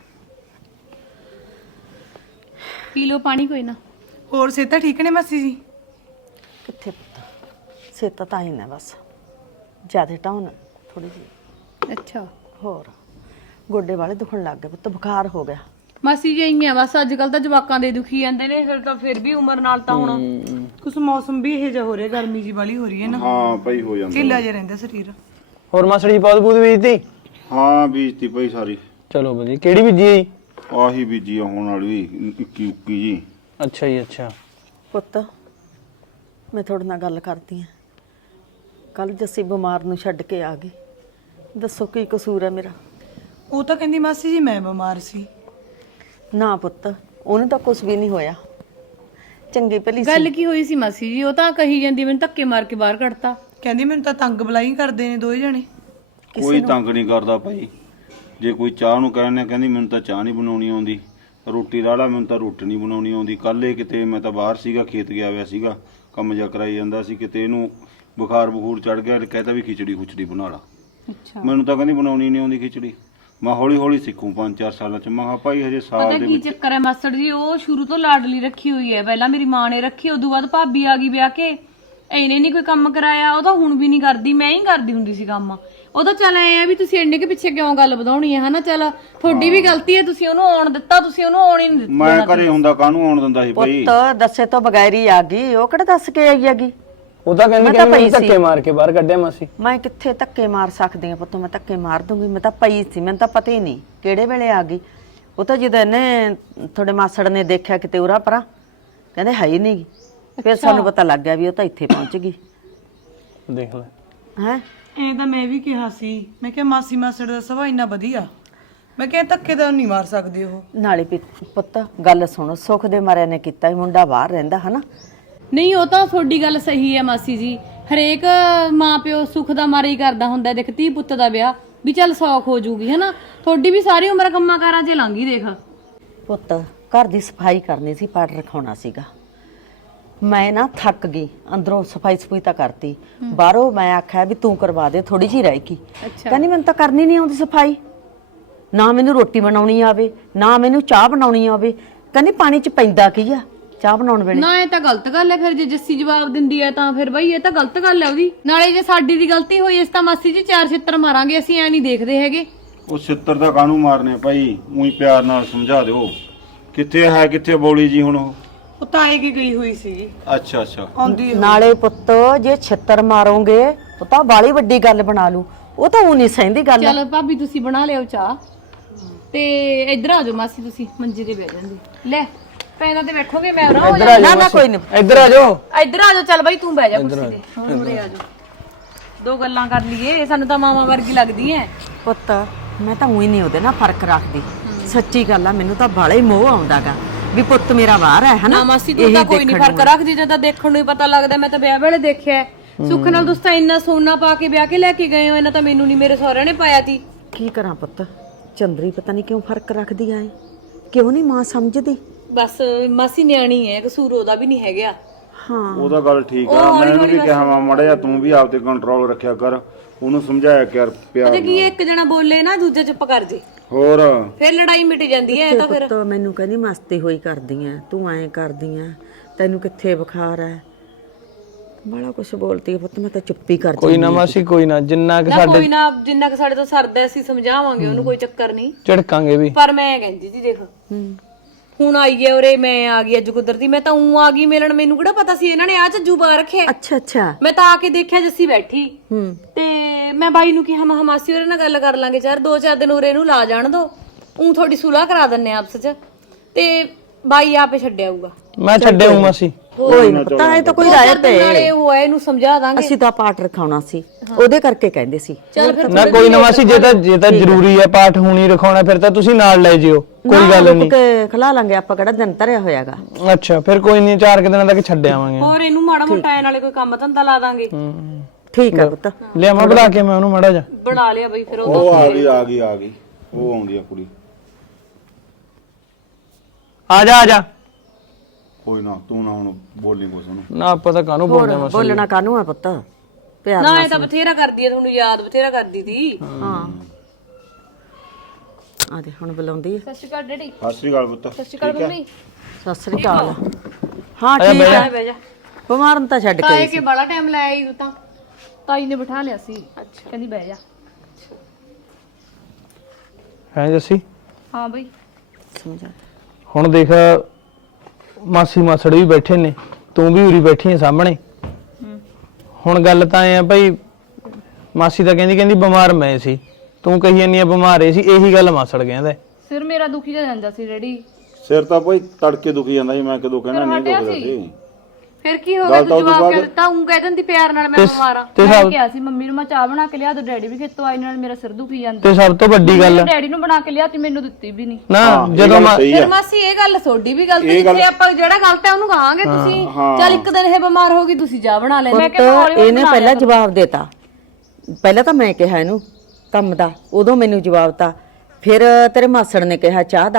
S1: ਪੀ ਲਓ ਪਾਣੀ, ਕੋਈ ਨਾ।
S3: ਹੋਰ ਸਿਹਤਾਂ ਠੀਕ ਨੇ ਮਾਸੀ ਜੀ?
S7: ਕਿੱਥੇ ਪੁੱਤ, ਸੇਤਾ ਤਾਂ ਹੀ ਨਾ ਬਸ, ਜਿਆਦਾ ਟਾਉਨ ਥੋੜੀ ਜਿਹੀ।
S1: ਅੱਛਾ
S7: ਹੋਰ ਗੋਡੇ ਵਾਲੇ ਦੁਖਣ ਲੱਗ ਗਏ ਪੁੱਤ, ਬੁਖਾਰ ਹੋ ਗਿਆ।
S1: ਮਾਸੀ ਜੀ ਆਈਆਂ ਬਸ, ਅੱਜ ਕੱਲ ਤਾਂ ਜਵਾਕਾਂ ਦੇ ਦੁਖੀ ਜਾਂਦੇ ਨੇ, ਫਿਰ ਤਾਂ ਫਿਰ ਵੀ ਉਮਰ ਨਾਲ ਤਾਂ ਹੁਣ
S3: ਕੁਛ ਮੌਸਮ ਵੀ ਇਹੋ ਜਿਹਾ ਹੋ ਰਿਹਾ, ਗਰਮੀ ਜੀ ਵਾਲੀ ਹੋ ਰਹੀ ਹੈ ਨਾ,
S6: ਹਾਂ ਭਾਈ ਹੋ ਜਾਂਦਾ।
S3: ਢਿੱਲਾ ਜਿਹਾ ਰਹਿੰਦਾ ਸਰੀਰ।
S5: ਹੋਰ ਮਾਸੜੀ ਪੌਦ ਪੂਦ ਬੀਜਤੀ?
S6: ਹਾਂ ਬੀਜਤੀ ਭਾਈ ਸਾਰੀ।
S5: ਚਲੋ ਵਧੀਆ। ਕਿਹੜੀ ਬੀਜੀ ਹੈ ਜੀ?
S6: ਆਹੀ ਬੀਜੀ ਆ ਹੁਣ ਵਾਲੀ, ਇੱਕੀ ਉੱਕੀ ਜੀ।
S5: ਅੱਛਾ ਜੀ ਅੱਛਾ।
S7: ਪੁੱਤ ਮੈਂ ਤੁਹਾਡੇ ਨਾਲ ਗੱਲ ਕਰਦੀ ਆ। ਕੱਲ ਜੱਸੀ ਬਿਮਾਰ ਨੂੰ ਛੱਡ ਕੇ ਆ ਗਈ, ਦੱਸੋ ਕੀ ਕਸੂਰ ਹੈ ਮੇਰਾ?
S3: ਉਹ ਤਾਂ ਕਹਿੰਦੀ ਮਾਸੀ ਜੀ ਮੈਂ ਬਿਮਾਰ ਸੀ।
S7: ਨਾ ਪੁੱਤ, ਉਹਨੂੰ ਤਾਂ ਕੁਝ ਵੀ ਨਹੀਂ ਹੋਇਆ, ਚੰਗੀ ਭਲੀ ਸੀ।
S1: ਗੱਲ ਕੀ ਹੋਈ ਸੀ ਮਾਸੀ ਜੀ? ਉਹ ਤਾਂ ਕਹੀ ਜਾਂਦੀ ਮੈਨੂੰ ਧੱਕੇ ਮਾਰ ਕੇ ਬਾਹਰ ਕੱਢਤਾ।
S3: ਕਹਿੰਦੀ ਮੈਨੂੰ ਤਾਂ ਤੰਗ ਬਲਾਈ ਕਰਦੇ ਨੇ ਦੋਏ ਜਣੇ।
S6: ਕੋਈ ਤੰਗ ਨਹੀਂ ਕਰਦਾ ਭਾਈ। ਜੇ ਕੋਈ ਚਾਹ ਨੂੰ ਕਹਿੰਦੇ ਕਹਿੰਦੀ ਮੈਨੂੰ ਤਾਂ ਚਾਹ ਨਹੀਂ ਬਣਾਉਣੀ ਆਉਂਦੀ, ਰੋਟੀ ਲਾ ਲਾ ਮੈਨੂੰ ਤਾਂ ਰੋਟੀ ਨਹੀਂ ਬਣਾਉਣੀ ਆਉਂਦੀ। ਕੱਲ ਇਹ ਕਿਤੇ, ਮੈਂ ਤਾਂ ਬਾਹਰ ਸੀਗਾ, ਖੇਤ ਗਿਆ ਹੋਇਆ ਸੀਗਾ, ਕੰਮ ਜਾ ਕਰਾਈ ਜਾਂਦਾ ਸੀ, ਕਿਤੇ ਇਹਨੂੰ ਬੁਖਾਰ ਬਖੂਰ ਚੜ ਗਿਆ, ਕਹਿੰਦਾ ਵੀ ਖਿਚੜੀ ਖੁਚੜੀ ਬਣਾ ਲਾ।
S2: ਅੱਛਾ
S6: ਮੈਨੂੰ ਤਾਂ ਕਹਿੰਦੀ ਬਣਾਉਣੀ ਨਹੀਂ ਆਉਂਦੀ ਖਿਚੜੀ। ਮੈਂ ਹੌਲੀ ਹੌਲੀ ਸਿੱਖੂ ਪੰਜ ਚਾਰ ਸਾਲਾਂ ਚ। ਮੈਂ ਕਿਹਾ ਭਾਈ ਹਜੇ ਸਾਲ
S1: ਪਤਾ
S6: ਦੇ
S1: ਕੀ
S6: ਵਿੱਚ
S1: ਚੱਕਰ ਹੈ ਮਾਸਟਰ ਜੀ, ਉਹ ਸ਼ੁਰੂ ਤੋਂ ਲਾਡਲੀ ਰੱਖੀ ਹੋਈ ਹੈ। ਪਹਿਲਾਂ ਮੇਰੀ ਮਾਂ ਨੇ ਰੱਖੀ, ਉਦੋਂ ਬਾਅਦ ਭਾਬੀ ਆ ਗਈ ਵਿਆਹ ਕੇ। ਇਹਨੇ ਨਹੀਂ ਕੋਈ ਕੰਮ ਕਰਾਇਆ, ਉਹ ਤਾਂ ਹੁਣ ਵੀ ਨਹੀਂ ਕਰਦੀ, ਮੈਂ ਹੀ ਕਰਦੀ ਹੁੰਦੀ ਸੀ ਕੰਮ। ਉਹ ਤਾਂ ਚੱਲ ਐ ਆ ਵੀ ਤੁਸੀਂ ਇੰਨੇ ਕੇ ਪਿੱਛੇ ਕਿਉਂ ਗੱਲ ਵਧਾਉਣੀ ਹੈ ਹਨਾ। ਚੱਲ ਤੁਹਾਡੀ ਵੀ ਗਲਤੀ ਹੈ, ਤੁਸੀਂ ਉਹਨੂੰ ਆਉਣ ਦਿੱਤਾ, ਤੁਸੀਂ ਉਹਨੂੰ ਆਉਣ ਹੀ ਨਹੀਂ ਦਿੱਤਾ।
S6: ਮੈਂ ਘਰੇ ਹੁੰਦਾ ਕਾਹਨੂੰ ਆਉਣ ਦਿੰਦਾ ਸੀ ਭਾਈ।
S7: ਪੁੱਤ ਦੱਸੇ ਤੋਂ ਬਗੈਰ ਹੀ ਆ ਗਈ, ਉਹ ਕਿਹੜਾ ਦੱਸ ਕੇ ਆਈ ਹੈਗੀ।
S5: ਉਹ ਤਾਂ ਕਹਿੰਦੀ
S7: ਮੈਂ ਤਾਂ
S5: ਕਹਿੰਦੀ
S7: ਪਈ
S5: ਮੈਨੂੰ
S7: ਸੀ।
S5: ਧੱਕੇ ਮਾਰ ਕੇ ਬਾਹਰ ਕੱਢਿਆ ਮਾਸੀ।
S7: ਮੈਂ ਕਿੱਥੇ ਧੱਕੇ ਮਾਰ ਸਕਦੀ ਆ ਪੁੱਤ, ਮੈਂ ਧੱਕੇ ਮਾਰ ਦੂੰਗੀ। ਮੈਂ ਤਾਂ ਪਈ ਸੀ, ਮੈਨੂੰ ਤਾਂ ਪਤਾ ਹੀ ਨਹੀਂ ਕਿਹੜੇ ਵੇਲੇ ਆ ਗਈ। ਉਹ ਤਾਂ ਜਦੋਂ ਇਹਨੇ ਤੁਹਾਡੇ ਮਾਸੜ ਨੇ ਦੇਖਿਆ ਕਿਤੇ ਉਰਾ ਪਰਾਂ, ਕਹਿੰਦੇ ਹੈ ਹੀ ਨਹੀਂ। ਫਿਰ ਸਾਨੂੰ ਪਤਾ ਲੱਗ ਗਿਆ ਵੀ ਉਹ ਤਾਂ ਇੱਥੇ ਪਹੁੰਚ ਗਈ
S5: ਦੇਖ ਲੈ
S7: ਹੈ।
S3: ਐਂ ਤਾਂ ਮੈਂ ਵੀ ਕਿਹਾ ਸੀ, ਮੈਂ ਕਿਹਾ ਮਾਸੀ ਮਾਸੜ ਦਾ ਸੁਭਾਅ ਇੰਨਾ ਵਧੀਆ, ਮੈਂ ਕਿਹਾ ਧੱਕੇ ਤਾਂ ਨਹੀਂ ਮਾਰ ਸਕਦੇ ਉਹ।
S7: ਨਾਲੇ ਪਿ- ਪੁੱਤ ਗੱਲ ਸੁਣੋ, ਸੁੱਖ ਦੇ ਮਾਰਿਆਂ ਨੇ ਕੀਤਾ ਸੀ, ਮੁੰਡਾ ਬਾਹਰ ਰਹਿੰਦਾ ਹਨਾ।
S1: ਨਹੀਂ ਉਹ ਤਾਂ ਤੁਹਾਡੀ ਗੱਲ ਸਹੀ ਹੈ ਮਾਸੀ ਜੀ। ਹਰੇਕ ਮਾਂ ਪਿਓ ਸੁੱਖ ਦਾ ਮਾਰਾ ਹੀ ਕਰਦਾ ਹੁੰਦਾ। ਦੇਖ ਧੀ ਪੁੱਤ ਦਾ ਵਿਆਹ ਵੀ ਚੱਲ ਸੌਖ ਹੋ ਜੂਗੀ ਹਨਾ। ਤੁਹਾਡੀ ਵੀ ਸਾਰੀ ਉਮਰ ਕੰਮਾਂ ਕਾਰਾਂ 'ਚ ਲੰਘੀ ਦੇਖ।
S7: ਪੁੱਤ ਘਰ ਦੀ ਸਫਾਈ ਕਰਨੀ ਸੀ, ਪਾਠ ਰਖਾਉਣਾ ਸੀਗਾ। ਮੈਂ ਨਾ ਥੱਕ ਗਈ, ਅੰਦਰੋਂ ਸਫਾਈ ਸਫੂਈ ਤਾਂ ਕਰਤੀ, ਬਾਹਰੋਂ ਮੈਂ ਆਖਿਆ ਵੀ ਤੂੰ ਕਰਵਾ ਦੇ, ਥੋੜੀ ਜਿਹੀ ਰਹਿ ਗਈ। ਕਹਿੰਦੀ ਮੈਨੂੰ ਤਾਂ ਕਰਨੀ ਨਹੀਂ ਆਉਂਦੀ ਸਫਾਈ, ਨਾ ਮੈਨੂੰ ਰੋਟੀ ਬਣਾਉਣੀ ਆਵੇ, ਨਾ ਮੈਨੂੰ ਚਾਹ ਬਣਾਉਣੀ ਆਵੇ। ਕਹਿੰਦੀ ਪਾਣੀ 'ਚ ਪੈਂਦਾ ਕੀ ਆ ਚਾਹ ਬਣਾਉਣ ਵੇਲੇ।
S1: ਨਾ ਇਹ ਤਾਂ ਗਲਤ ਗੱਲ ਹੈ। ਫਿਰ ਜੇ ਜੱਸੀ ਜਵਾਬ ਦਿੰਦੀ ਹੈ ਤਾਂ ਫਿਰ ਬਈ ਇਹ ਤਾਂ ਗਲਤ ਗੱਲ ਹੈ ਉਹਦੀ। ਨਾਲੇ ਜੇ ਸਾਡੀ ਦੀ ਗਲਤੀ ਹੋਈ ਇਸ ਤਾਂ ਮਾਸੀ ਜੀ ਚਾਰ ਛਿੱਤਰ ਮਾਰਾਂਗੇ, ਅਸੀਂ ਐ ਨਹੀਂ ਦੇਖਦੇ ਹੈਗੇ।
S6: ਉਹ ਛਿੱਤਰ ਦਾ ਕਾਹਨੂੰ ਮਾਰਨੇ ਭਾਈ, ਉਹੀ ਪਿਆਰ ਨਾਲ ਸਮਝਾ ਦਿਓ। ਕਿੱਥੇ ਹੈ ਕਿੱਥੇ ਬੋਲੀ ਜੀ ਹੁਣ ਉਹ?
S3: ਉਹ ਤਾਂ ਆਏ ਕੀ ਗਈ ਹੋਈ ਸੀ
S6: ਅੱਛਾ ਅੱਛਾ
S3: ਆਉਂਦੀ।
S7: ਨਾਲੇ ਪੁੱਤ ਜੇ ਛਿੱਤਰ ਮਾਰੋਗੇ ਉਹ ਤਾਂ ਬਾਲੀ ਵੱਡੀ ਗੱਲ ਬਣਾ ਲੂ, ਉਹ ਤਾਂ ਉਹ ਨਹੀਂ ਸਹਿੰਦੀ ਗੱਲ।
S1: ਚਲੋ ਭਾਬੀ ਤੁਸੀਂ ਬਣਾ ਲਿਓ ਚਾਹ ਤੇ ਇੱਧਰ ਆ ਜਾਓ ਮਾਸੀ, ਤੁਸੀਂ ਮੰਜੇ ਤੇ ਬਹਿ ਜਾਂਦੇ। ਲੈ ਪੈਰਾਂ ਤੇ ਬੈਠੋਗੇ ਮੈਂ ਉਰਾਂ ਹੋ
S5: ਇੱਧਰ ਆ
S7: ਨਾ
S5: ਜਾਓ
S7: ਨਾ ਕੋਈ ਨਹੀਂ,
S5: ਇੱਧਰ ਆ ਜਾਓ।
S1: ਇੱਧਰ ਆ ਜਾਓ। ਚੱਲ ਬਾਈ ਤੂੰ ਬਹਿ ਜਾ ਕੁਰਸੀ ਤੇ, ਹੁਣ ਉਰੇ ਆ ਜਾਓ, ਦੋ ਗੱਲਾਂ ਕਰ ਲਈਏ। ਸਾਨੂੰ ਤਾਂ ਮਾਮਾ ਵਰਗੀ ਲੱਗਦੀ ਐ।
S7: ਪੁੱਤ ਮੈਂ ਤਾਂ ਉਹੀ ਨਹੀਂ ਉਹਦੇ ਨਾਲ ਫਰਕ ਰੱਖਦੀ, ਸੱਚੀ ਗੱਲ ਆ। ਮੈਨੂੰ ਤਾਂ ਬਾਲਾ ਹੀ ਮੋਹ ਆਉਂਦਾਗਾ ਵੀ ਪੁੱਤ ਮੇਰਾ ਬਾਹਰ ਹੈ ਹਨਾ।
S1: ਨਾ ਮਾਸੀ ਤੂੰ ਤਾਂ ਕੋਈ ਨਹੀਂ ਫਰਕ ਰੱਖਦੀ, ਜਦੋਂ ਦੇਖਣ ਨੂੰ ਹੀ ਪਤਾ ਲੱਗਦਾ। ਮੈਂ ਤਾਂ ਵਿਆਹ ਵੇਲੇ ਦੇਖਿਆ ਸੁੱਖ ਨਾਲ ਤੁਸੀਂ ਤਾਂ ਇੰਨਾ ਸੋਨਾ ਪਾ ਕੇ ਵਿਆਹ ਕੇ ਲੈ ਕੇ ਗਏ ਹੋ, ਇਹਨਾਂ ਤਾਂ ਮੈਨੂੰ ਨਹੀਂ ਮੇਰੇ ਸਹੁਰਿਆਂ ਨੇ ਪਾਇਆ ਸੀ।
S7: ਕੀ ਕਰਾਂ ਪੁੱਤ, ਚੰਦਰੀ ਪਤਾ ਨਹੀਂ ਕਿਉਂ ਫਰਕ ਰੱਖਦੀ ਆਏ, ਕਿਉਂ ਨਹੀਂ ਮਾਂ ਸਮਝਦੀ।
S1: ਬਸ ਮਾਸੀ ਨਿਆਣੀ ਹੈ, ਕਸੂਰ ਉਹਦਾ ਵੀ ਨਹੀਂ ਹੈਗਾ।
S7: ਹਾਂ
S6: ਉਹਦਾ ਗੱਲ ਠੀਕ ਆ। ਮੈਂ ਇਹਨੂੰ ਵੀ ਕਿਹਾ ਮਾ ਮੜਾ ਜਾ ਤੂੰ ਵੀ ਆਪ ਤੇ ਕੰਟਰੋਲ ਰੱਖਿਆ ਕਰ, ਉਹਨੂੰ ਸਮਝਾਇਆ ਕਰ ਪਿਆਰ
S1: ਪਤਾ ਕੀ ਹੈ, ਇੱਕ ਜਣਾ ਬੋਲੇ ਨਾ ਦੂਜਾ ਚੁੱਪ ਕਰ ਜੇ,
S6: ਹੋਰ।
S1: ਫਿਰ ਲੜਾਈ ਮਿਟ ਜਾਂਦੀ ਹੈ। ਤਾਂ ਫਿਰ
S7: ਪੁੱਤ ਮੈਨੂੰ ਕਹਿੰਦੀ ਮਸਤੀ ਹੋਈ ਕਰਦੀ ਐ, ਤੂੰ ਐਂ ਕਰਦੀ ਐ, ਤੈਨੂੰ ਕਿੱਥੇ ਬੁਖਾਰ ਐ, ਬੜਾ ਕੁਛ ਬੋਲਦੀ ਐ ਪੁੱਤ। ਮੈਂ ਤਾਂ ਚੁੱਪੀ ਕਰ
S5: ਕੋਈ ਨਾ ਮਾਸੀ ਕੋਈ ਨਾ, ਜਿੰਨਾ ਕਿ
S1: ਨਾ
S5: ਸਾਡੇ
S1: ਕੋਈ ਨਾ, ਜਿੰਨਾ ਕਿ ਸਾਡੇ ਤੋਂ ਸਰਦਾ ਅਸੀਂ ਸਮਝਾਵਾਂਗੇ ਉਹਨੂੰ, ਕੋਈ ਚੱਕਰ ਨਹੀਂ।
S5: ਝੜਕਾਂਗੇ ਵੀ।
S1: ਪਰ ਮੈਂ ਕਹਿੰਦੀ ਜੀ ਦੇਖ ਹੁਣ ਆਈ ਹੈ ਉਰੇ, ਮੈਂ ਆ ਗਈ ਅੱਜ ਕੁਦਰਤੀ। ਮੈਂ ਤਾਂ ਉਂ ਆ ਗਈ ਮਿਲਣ, ਮੈਨੂੰ ਕਿਹੜਾ ਪਤਾ ਸੀ ਇਹਨਾਂ ਨੇ ਆ ਝੱਜੂ ਪਾ ਰੱਖਿਆ।
S7: ਅੱਛਾ ਅੱਛਾ
S1: ਮੈਂ ਤਾਂ ਆ ਕੇ ਦੇਖਿਆ ਜੱਸੀ ਬੈਠੀ
S7: ਹੂੰ
S1: ਤੇ ਮੈਂ ਬਾਈ ਨੂੰ ਕਿਹਾ ਮਾ ਮਾਸੀ ਉਹਦੇ ਨਾਲ ਗੱਲ ਕਰ ਲਾਂਗੇ, ਯਾਰ ਦੋ ਚਾਰ ਦਿਨ ਉਰੇ ਨੂੰ ਲਾ ਜਾਣ ਦੋ, ਉਂ ਥੋੜੀ ਸੁਲਾਹ ਕਰਾ ਦਿੰਨੇ ਆਪਸ ਚ, ਤੇ ਬਾਈ ਆਪੇ ਛੱਡ ਆਊਗਾ।
S5: ਮੈਂ ਛੱਡੇ ਹੂੰ ਮਾਸੀ।
S7: ਕੋਈ ਨਾ ਪਤਾ ਐ ਤਾਂ ਕੋਈ ਰਾਇ ਤੇ
S1: ਨਾਲੇ ਉਹ ਹੈ, ਇਹਨੂੰ ਸਮਝਾ ਦਾਂਗੇ।
S7: ਅਸੀਂ ਤਾਂ ਪਾਠ ਰਖਾਉਣਾ ਸੀ, ਉਹਦੇ ਕਰਕੇ ਕਹਿੰਦੇ ਸੀ।
S5: ਨਾ ਕੋਈ ਨਾ ਮਾਸੀ, ਜੇ ਤਾਂ ਜੇ ਤਾਂ ਜ਼ਰੂਰੀ ਹੈ ਪਾਠ ਹੁਣੀ ਰਖਾਉਣਾ, ਫਿਰ ਤਾਂ ਤੁਸੀਂ ਨਾਲ ਲੈ ਜਿਓ, ਕੋਈ ਗੱਲ ਨਹੀਂ।
S7: ਕਿ ਖਲਾ ਲਾਂਗੇ ਆਪਾਂ, ਕਿਹੜਾ ਦਿਨ ਧਰਿਆ ਹੋਇਆਗਾ।
S5: ਅੱਛਾ ਫਿਰ ਕੋਈ ਨਹੀਂ, ਚਾਰ ਕੁ ਦਿਨਾਂ ਤੱਕ ਛੱਡ ਆਵਾਂਗੇ।
S1: ਹੋਰ ਇਹਨੂੰ ਮਾੜਾ ਮੋਟਾ ਐ ਨਾਲੇ ਕੋਈ ਕੰਮ ਧੰਦਾ ਲਾ ਦਾਂਗੇ।
S7: ਠੀਕ ਆ ਪੁੱਤ।
S5: ਲਿਆਵਾਂ ਬਣਾ ਕੇ ਮੈਂ ਉਹਨੂੰ ਮੜਾ ਜਾ।
S1: ਬਣਾ ਲਿਆ ਬਈ, ਫਿਰ ਉਹ
S6: ਉਹ ਆ ਗਈ ਆ ਗਈ ਆ ਗਈ, ਉਹ ਆਉਂਦੀ ਆ ਕੁੜੀ।
S5: ਆ ਜਾ ਆ ਜਾ।
S6: ਕੋਈ ਨਾ ਤੂੰ ਨਾ ਹੁਣ ਬੋਲੀ ਕੁਛ ਉਹਨੂੰ।
S5: ਨਾ ਆਪਾਂ ਤਾਂ ਕਾਹਨੂੰ ਬੋਲਦੇ ਮਾਸੀ।
S7: ਬੋਲਣਾ ਕਾਹਨੂੰ ਆ ਪੁੱਤ, ਪਿਆਰ
S1: ਨਾ ਇਹ ਤਾਂ ਬਥੇਰਾ ਕਰਦੀ ਹੈ, ਤੁਹਾਨੂੰ ਯਾਦ ਬਥੇਰਾ ਕਰਦੀ ਸੀ।
S7: ਹਾਂ ਆ ਦੇ ਹੁਣ ਬੁਲਾਉਂਦੀ ਆ।
S1: ਸਤਿ ਸ਼੍ਰੀ ਅਕਾਲ ਡੈਡੀ।
S6: ਸਤਿ ਸ੍ਰੀ ਅਕਾਲ ਪੁੱਤ।
S1: ਸਤਿ ਸ਼੍ਰੀ ਅਕਾਲ ਮੰਮੀ।
S7: ਸਤਿ ਸ੍ਰੀ ਅਕਾਲ। ਹਾਂ ਠੀਕ ਆ,
S1: ਬਹਿ ਜਾ।
S7: ਬਿਮਾਰ ਨੂੰ ਤਾਂ ਛੱਡ ਕੇ
S1: ਤਾਏ ਕੇ ਬੜਾ ਟਾਈਮ ਲੈ ਆਈ, ਉਹ ਤਾਂ ਤਾਈ ਨੇ ਬਿਠਾ ਲਿਆ ਸੀ। ਅੱਛਾ ਕਹਿੰਦੀ ਬਹਿ ਜਾ।
S5: ਹੈ ਜੱਸੀ,
S1: ਹਾਂ ਬਈ
S7: ਸਮਝਾ।
S5: ਹੁਣ ਦੇਖ ਮਾਸੀ ਮਾਸੜ ਵੀ ਬੈਠੇ ਨੇ, ਤੂੰ ਵੀ ਉਰੀ ਬੈਠੀ ਹੈ ਸਾਹਮਣੇ। ਹੁਣ ਗੱਲ ਤਾਂ ਐ ਆ ਭਾਈ, ਮਾਸੀ ਤਾਂ ਕਹਿੰਦੀ ਕਹਿੰਦੀ ਬਿਮਾਰ ਮੈਂ ਸੀ, ਤੂੰ ਕਹੀ ਜਾਂਦੀ ਆ ਬਿਮਾਰ ਏ ਸੀ। ਇਹੀ ਗੱਲ ਮਾਸੜ ਕਹਿੰਦਾ।
S2: ਸਿਰ ਮੇਰਾ ਦੁਖੀ ਜਾ ਜਾਂਦਾ ਸੀ ਡੈਡੀ।
S6: ਸਿਰ ਤਾਂ ਭਾਈ ਤੜਕੇ ਦੁਖੀ ਜਾਂਦਾ ਸੀ, ਮੈਂ ਕਦੋਂ ਕਹਿਣਾ ਨਹੀਂ ਦੁਖਦਾ ਸੀ।
S1: ਫਿਰ ਕੀ ਹੋ ਗਿਆ, ਤੂੰ ਜਵਾਬ ਕਹਿ ਦਿੱਤਾ, ਉਂ ਕਹਿ ਦਿੰਦੀ ਪਿਆਰ ਨਾਲ ਮੈਂ ਬਿਮਾਰ ਆ।
S5: ਤੇ
S2: ਮੈਂ
S5: ਸਭ
S2: ਕਿਹਾ ਸੀ ਮੰਮੀ ਨੂੰ ਮੈਂ ਚਾਹ ਬਣਾ ਕੇ ਲਿਆ ਦੋ, ਡੈਡੀ ਵੀ ਖੇਤੋਂ ਆਏ, ਨਾਲ ਮੇਰਾ ਸਿਰ ਦੁਖੀ ਜਾਂਦਾ।
S5: ਤੇ ਸਭ ਤੋਂ ਵੱਡੀ ਗੱਲ
S2: ਡੈਡੀ ਨੂੰ ਬਣਾ ਕੇ ਲਿਆ ਤੇ ਮੈਨੂੰ ਦਿੱਤੀ ਵੀ ਨਹੀਂ।
S5: ਨਾ
S6: ਇਹ
S5: ਜਦੋਂ
S6: ਗੱਲ
S5: ਮਾ-
S6: ਸਹੀ
S1: ਫਿਰ
S6: ਆ।
S1: ਮਾਸੀ ਇਹ ਗੱਲ ਤੁਹਾਡੀ ਵੀ ਗਲਤ ਹੈ, ਜਿੱਥੇ ਆਪਾਂ ਜਿਹੜਾ ਗਲਤ ਹੈ ਉਹਨੂੰ ਕਹਾਂਗੇ। ਤੁਸੀਂ ਚੱਲ ਇੱਕ ਦਿਨ ਇਹ ਬਿਮਾਰ ਹੋ ਗਈ, ਤੁਸੀਂ ਚਾਹ ਬਣਾ ਲੈ। ਮੈਂ ਕਿਹਾ
S7: ਪੁੱਤ ਇਹਨੇ ਪਹਿਲਾਂ ਜਵਾਬ ਦੇਤਾ, ਪਹਿਲਾਂ ਤਾਂ ਮੈਂ ਕਿਹਾ ਇਹਨੂੰ ਕੰਮ ਦਾ, ਉਦੋਂ ਮੈਨੂੰ ਜਵਾਬ ਤਾ। ਫਿਰ ਤੇਰੇ ਮਾਸੜ ਨੇ ਕਿਹਾ ਚਾਹ ਦਾ,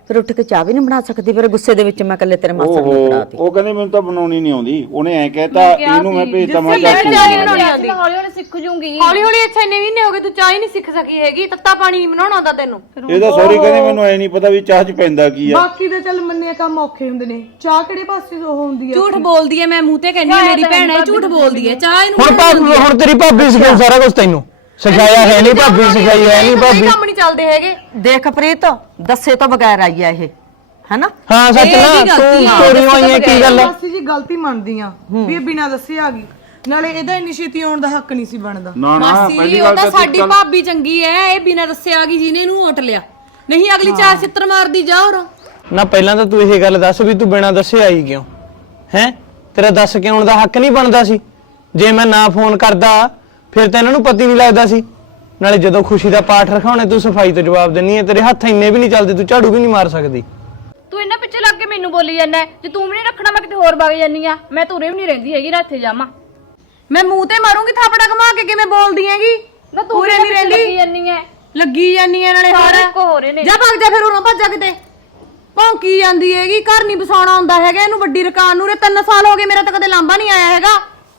S7: ਫਿਰ ਉੱਠ ਕੇ ਚਾਹ ਵੀ ਨਹੀਂ ਬਣਾ ਸਕਦੀ, ਫਿਰ ਗੁੱਸੇ ਦੇ ਵਿੱਚ ਮੈਂ ਇਕੱਲੇ ਤੇਰੇ ਮਾਸੜ ਨੂੰ
S6: ਓਹੋ
S7: ਫੜਾਤੀ।
S6: ਉਹ ਕਹਿੰਦੇ ਮੈਨੂੰ ਤਾਂ ਬਣਾਉਣੀ ਨਹੀਂ ਆਉਂਦੀ, ਉਹਨੇ ਐ ਕਹਿਤਾ ਇਹਨੂੰ ਮੈਂ ਭੇਜਤਾ ਮੈਂ
S2: ਮੈਂ
S6: ਚੱਲ
S2: ਚਾਹ ਬਣਾਉਣੀ ਆਉਂਦੀ, ਹੌਲੀ ਹੌਲੀ ਸਿੱਖ ਜੂੰਗੀ।
S1: ਹੌਲੀ ਹੌਲੀ ਇੱਥੇ ਇੰਨੇ ਮਹੀਨੇ ਹੋ ਗਏ ਤੂੰ ਚਾਹ ਹੀ ਨਹੀਂ ਸਿੱਖ ਸਕੀ ਹੈਗੀ, ਤੱਤਾ ਪਾਣੀ ਨਹੀਂ ਬਣਾਉਣਾ ਆਉਂਦਾ ਤੈਨੂੰ।
S6: ਇਹਦਾ ਸੌਰੀ ਕਹਿੰਦੇ ਮੈਨੂੰ ਐ ਨਹੀਂ ਪਤਾ ਵੀ ਚਾਹ 'ਚ ਪੈਂਦਾ ਕੀ ਆ।
S3: ਬਾਕੀ ਤਾਂ ਚੱਲ ਮੰਨੇ ਕੰਮ ਔਖੇ ਹੁੰਦੇ ਨੇ, ਚਾਹ ਕਿਹੜੇ ਪਾਸੇ ਉਹ ਹੁੰਦੀ ਆ?
S1: ਝੂਠ ਬੋਲਦੀ ਐ, ਮੈਂ ਮੂੰਹ ਤੇ ਕਹਿੰਦੀ ਆ ਮੇਰੀ ਭੈਣ ਹੈ, ਝੂਠ ਬੋਲਦੀ ਐ। ਚਾਹ ਇਹਨੂੰ
S5: ਹੁਣ ਭਾਬੀ ਹੁਣ ਤੇਰੀ ਭਾਬੀ ਸਿਖਾਉ ਸਾਰਾ ਕੁਝ ਤੈਨੂੰ, ਸਿਖਾਇਆ ਹੈ ਨਹੀਂ ਭਾਬੀ, ਸਿਖਾਈ ਹੈ ਨਹੀਂ ਭਾਬੀ।
S1: ਕੰਮ ਨਹੀਂ ਚੱਲਦੇ ਹੈਗੇ।
S7: ਦੇਖ ਪ੍ਰੀਤ, ਦੱਸੇ ਤੋਂ ਬਗੈਰ ਆਈ ਆ ਇਹ, ਹੈਨਾ?
S5: ਹਾਂ ਸੱਚ ਨਾ, ਤੂੰ ਚੋਰੀ ਹੋਈ ਹੈ ਕੀ ਗੱਲ ਹੈ?
S3: ਮਾਸੀ ਜੀ ਗਲਤੀ ਮੰਨਦੀ ਆ ਵੀ ਇਹ ਬਿਨਾਂ ਦੱਸੇ ਆ ਗਈ, ਨਾਲੇ ਇਹਦਾ ਇੰਨੀ ਛੇਤੀ ਆਉਣ ਦਾ ਹੱਕ ਨਹੀਂ ਸੀ ਬਣਦਾ।
S6: ਨਾ ਨਾ
S1: ਮਾਸੀ
S6: ਪਹਿਲੀ
S1: ਉਹ
S6: ਗੱਲ
S1: ਤਾਂ
S6: ਤਾਂ
S1: ਸਾਡੀ ਭਾਬੀ ਚੰਗੀ ਐ, ਇਹ ਬਿਨਾਂ ਦੱਸੇ ਆ ਗਈ ਜਿਹਨੇ ਇਹਨੂੰ ਓਟ ਲਿਆ, ਨਹੀਂ ਅਗਲੀ ਚਾਰ ਛਿੱਤਰ ਮਾਰਦੀ ਜਾ ਹੋਰ।
S5: ਨਾ ਪਹਿਲਾਂ ਤਾਂ ਤੂੰ ਇਹ ਗੱਲ ਦੱਸ ਵੀ ਤੂੰ ਬਿਨਾਂ ਦੱਸੇ ਆਈ ਕਿਉਂ ਹੈ? ਤੇਰਾ ਦੱਸ ਕੇ ਆਉਣ ਦਾ ਹੱਕ ਨਹੀਂ ਬਣਦਾ ਸੀ? ਜੇ ਮੈਂ ਨਾ ਫੋਨ ਕਰਦਾ ਫਿਰ ਤਾਂ ਇਹਨਾਂ ਨੂੰ ਪਤਾ ਨਹੀਂ ਲੱਗਦਾ ਸੀ। ਨਾਲੇ ਜਦੋਂ ਖੁਸ਼ੀ ਦਾ ਪਾਠ ਰਖਾਉਣੇ ਤੂੰ ਸਫਾਈ ਤੋਂ ਜਵਾਬ ਦਿੰਨੀ ਹੈ, ਤੇਰੇ ਹੱਥ ਇੰਨੇ ਵੀ ਨਹੀਂ ਚੱਲਦੇ, ਤੂੰ ਝਾੜੂ ਵੀ ਨਹੀਂ ਮਾਰ ਸਕਦੀ।
S2: ਤੂੰ ਇਹਨਾਂ ਪਿੱਛੇ ਲੱਗ ਕੇ ਮੈਨੂੰ ਬੋਲੀ ਜਾਂਦਾ, ਜੇ ਤੂੰ ਵੀ ਨਹੀਂ ਰੱਖਣਾ ਮੈਂ ਕਿਤੇ ਹੋਰ ਵਗ ਜਾਨੀ ਆ। ਮੈਂ ਤੁਰੇ ਵੀ ਨਹੀਂ ਰਹਿੰਦੀ ਹੈਗੀ, ਨਾ ਇੱਥੇ ਜਾਵਾਂ।
S1: ਮੈਂ ਮੂੰਹ ਤੇ ਮਾਰੂੰਗੀ ਥਾਪੜਾ ਘਮਾ ਕੇ, ਕਿਵੇਂ ਬੋਲਦੀ ਹੈਗੀ?
S2: ਨਾ ਤੂੰ
S1: ਪੂਰੇ
S2: ਵੀ
S1: ਨਹੀਂ ਰਹਿੰਦੀ,
S2: ਲੱਗੀ ਜਾਨੀ ਐ।
S1: ਲੱਗੀ ਜਾਨੀ ਐ ਨਾਲੇ ਹੋਰ।
S2: ਕੋ ਹੋ ਰਹੇ ਨੇ।
S1: ਜਾ ਭੱਜ ਜਾ ਫਿਰ ਉਰੋਂ ਭੱਜ ਜਾ ਕਿਤੇ। ਭੌਂਕੀ ਜਾਂਦੀ ਹੈਗੀ, ਘਰ ਨਹੀਂ ਬਸਾਉਣਾ ਹੁੰਦਾ ਹੈਗਾ ਇਹਨੂੰ, ਵੱਡੀ ਰਕਾਨ ਨੂੰ। ਰੇ ਤਿੰਨ ਸਾਲ ਹੋ ਗਏ ਮੇਰਾ ਤਾਂ ਕਦੇ ਲਾਂਭਾ ਨਹੀਂ ਆਇਆ ਹੈਗਾ।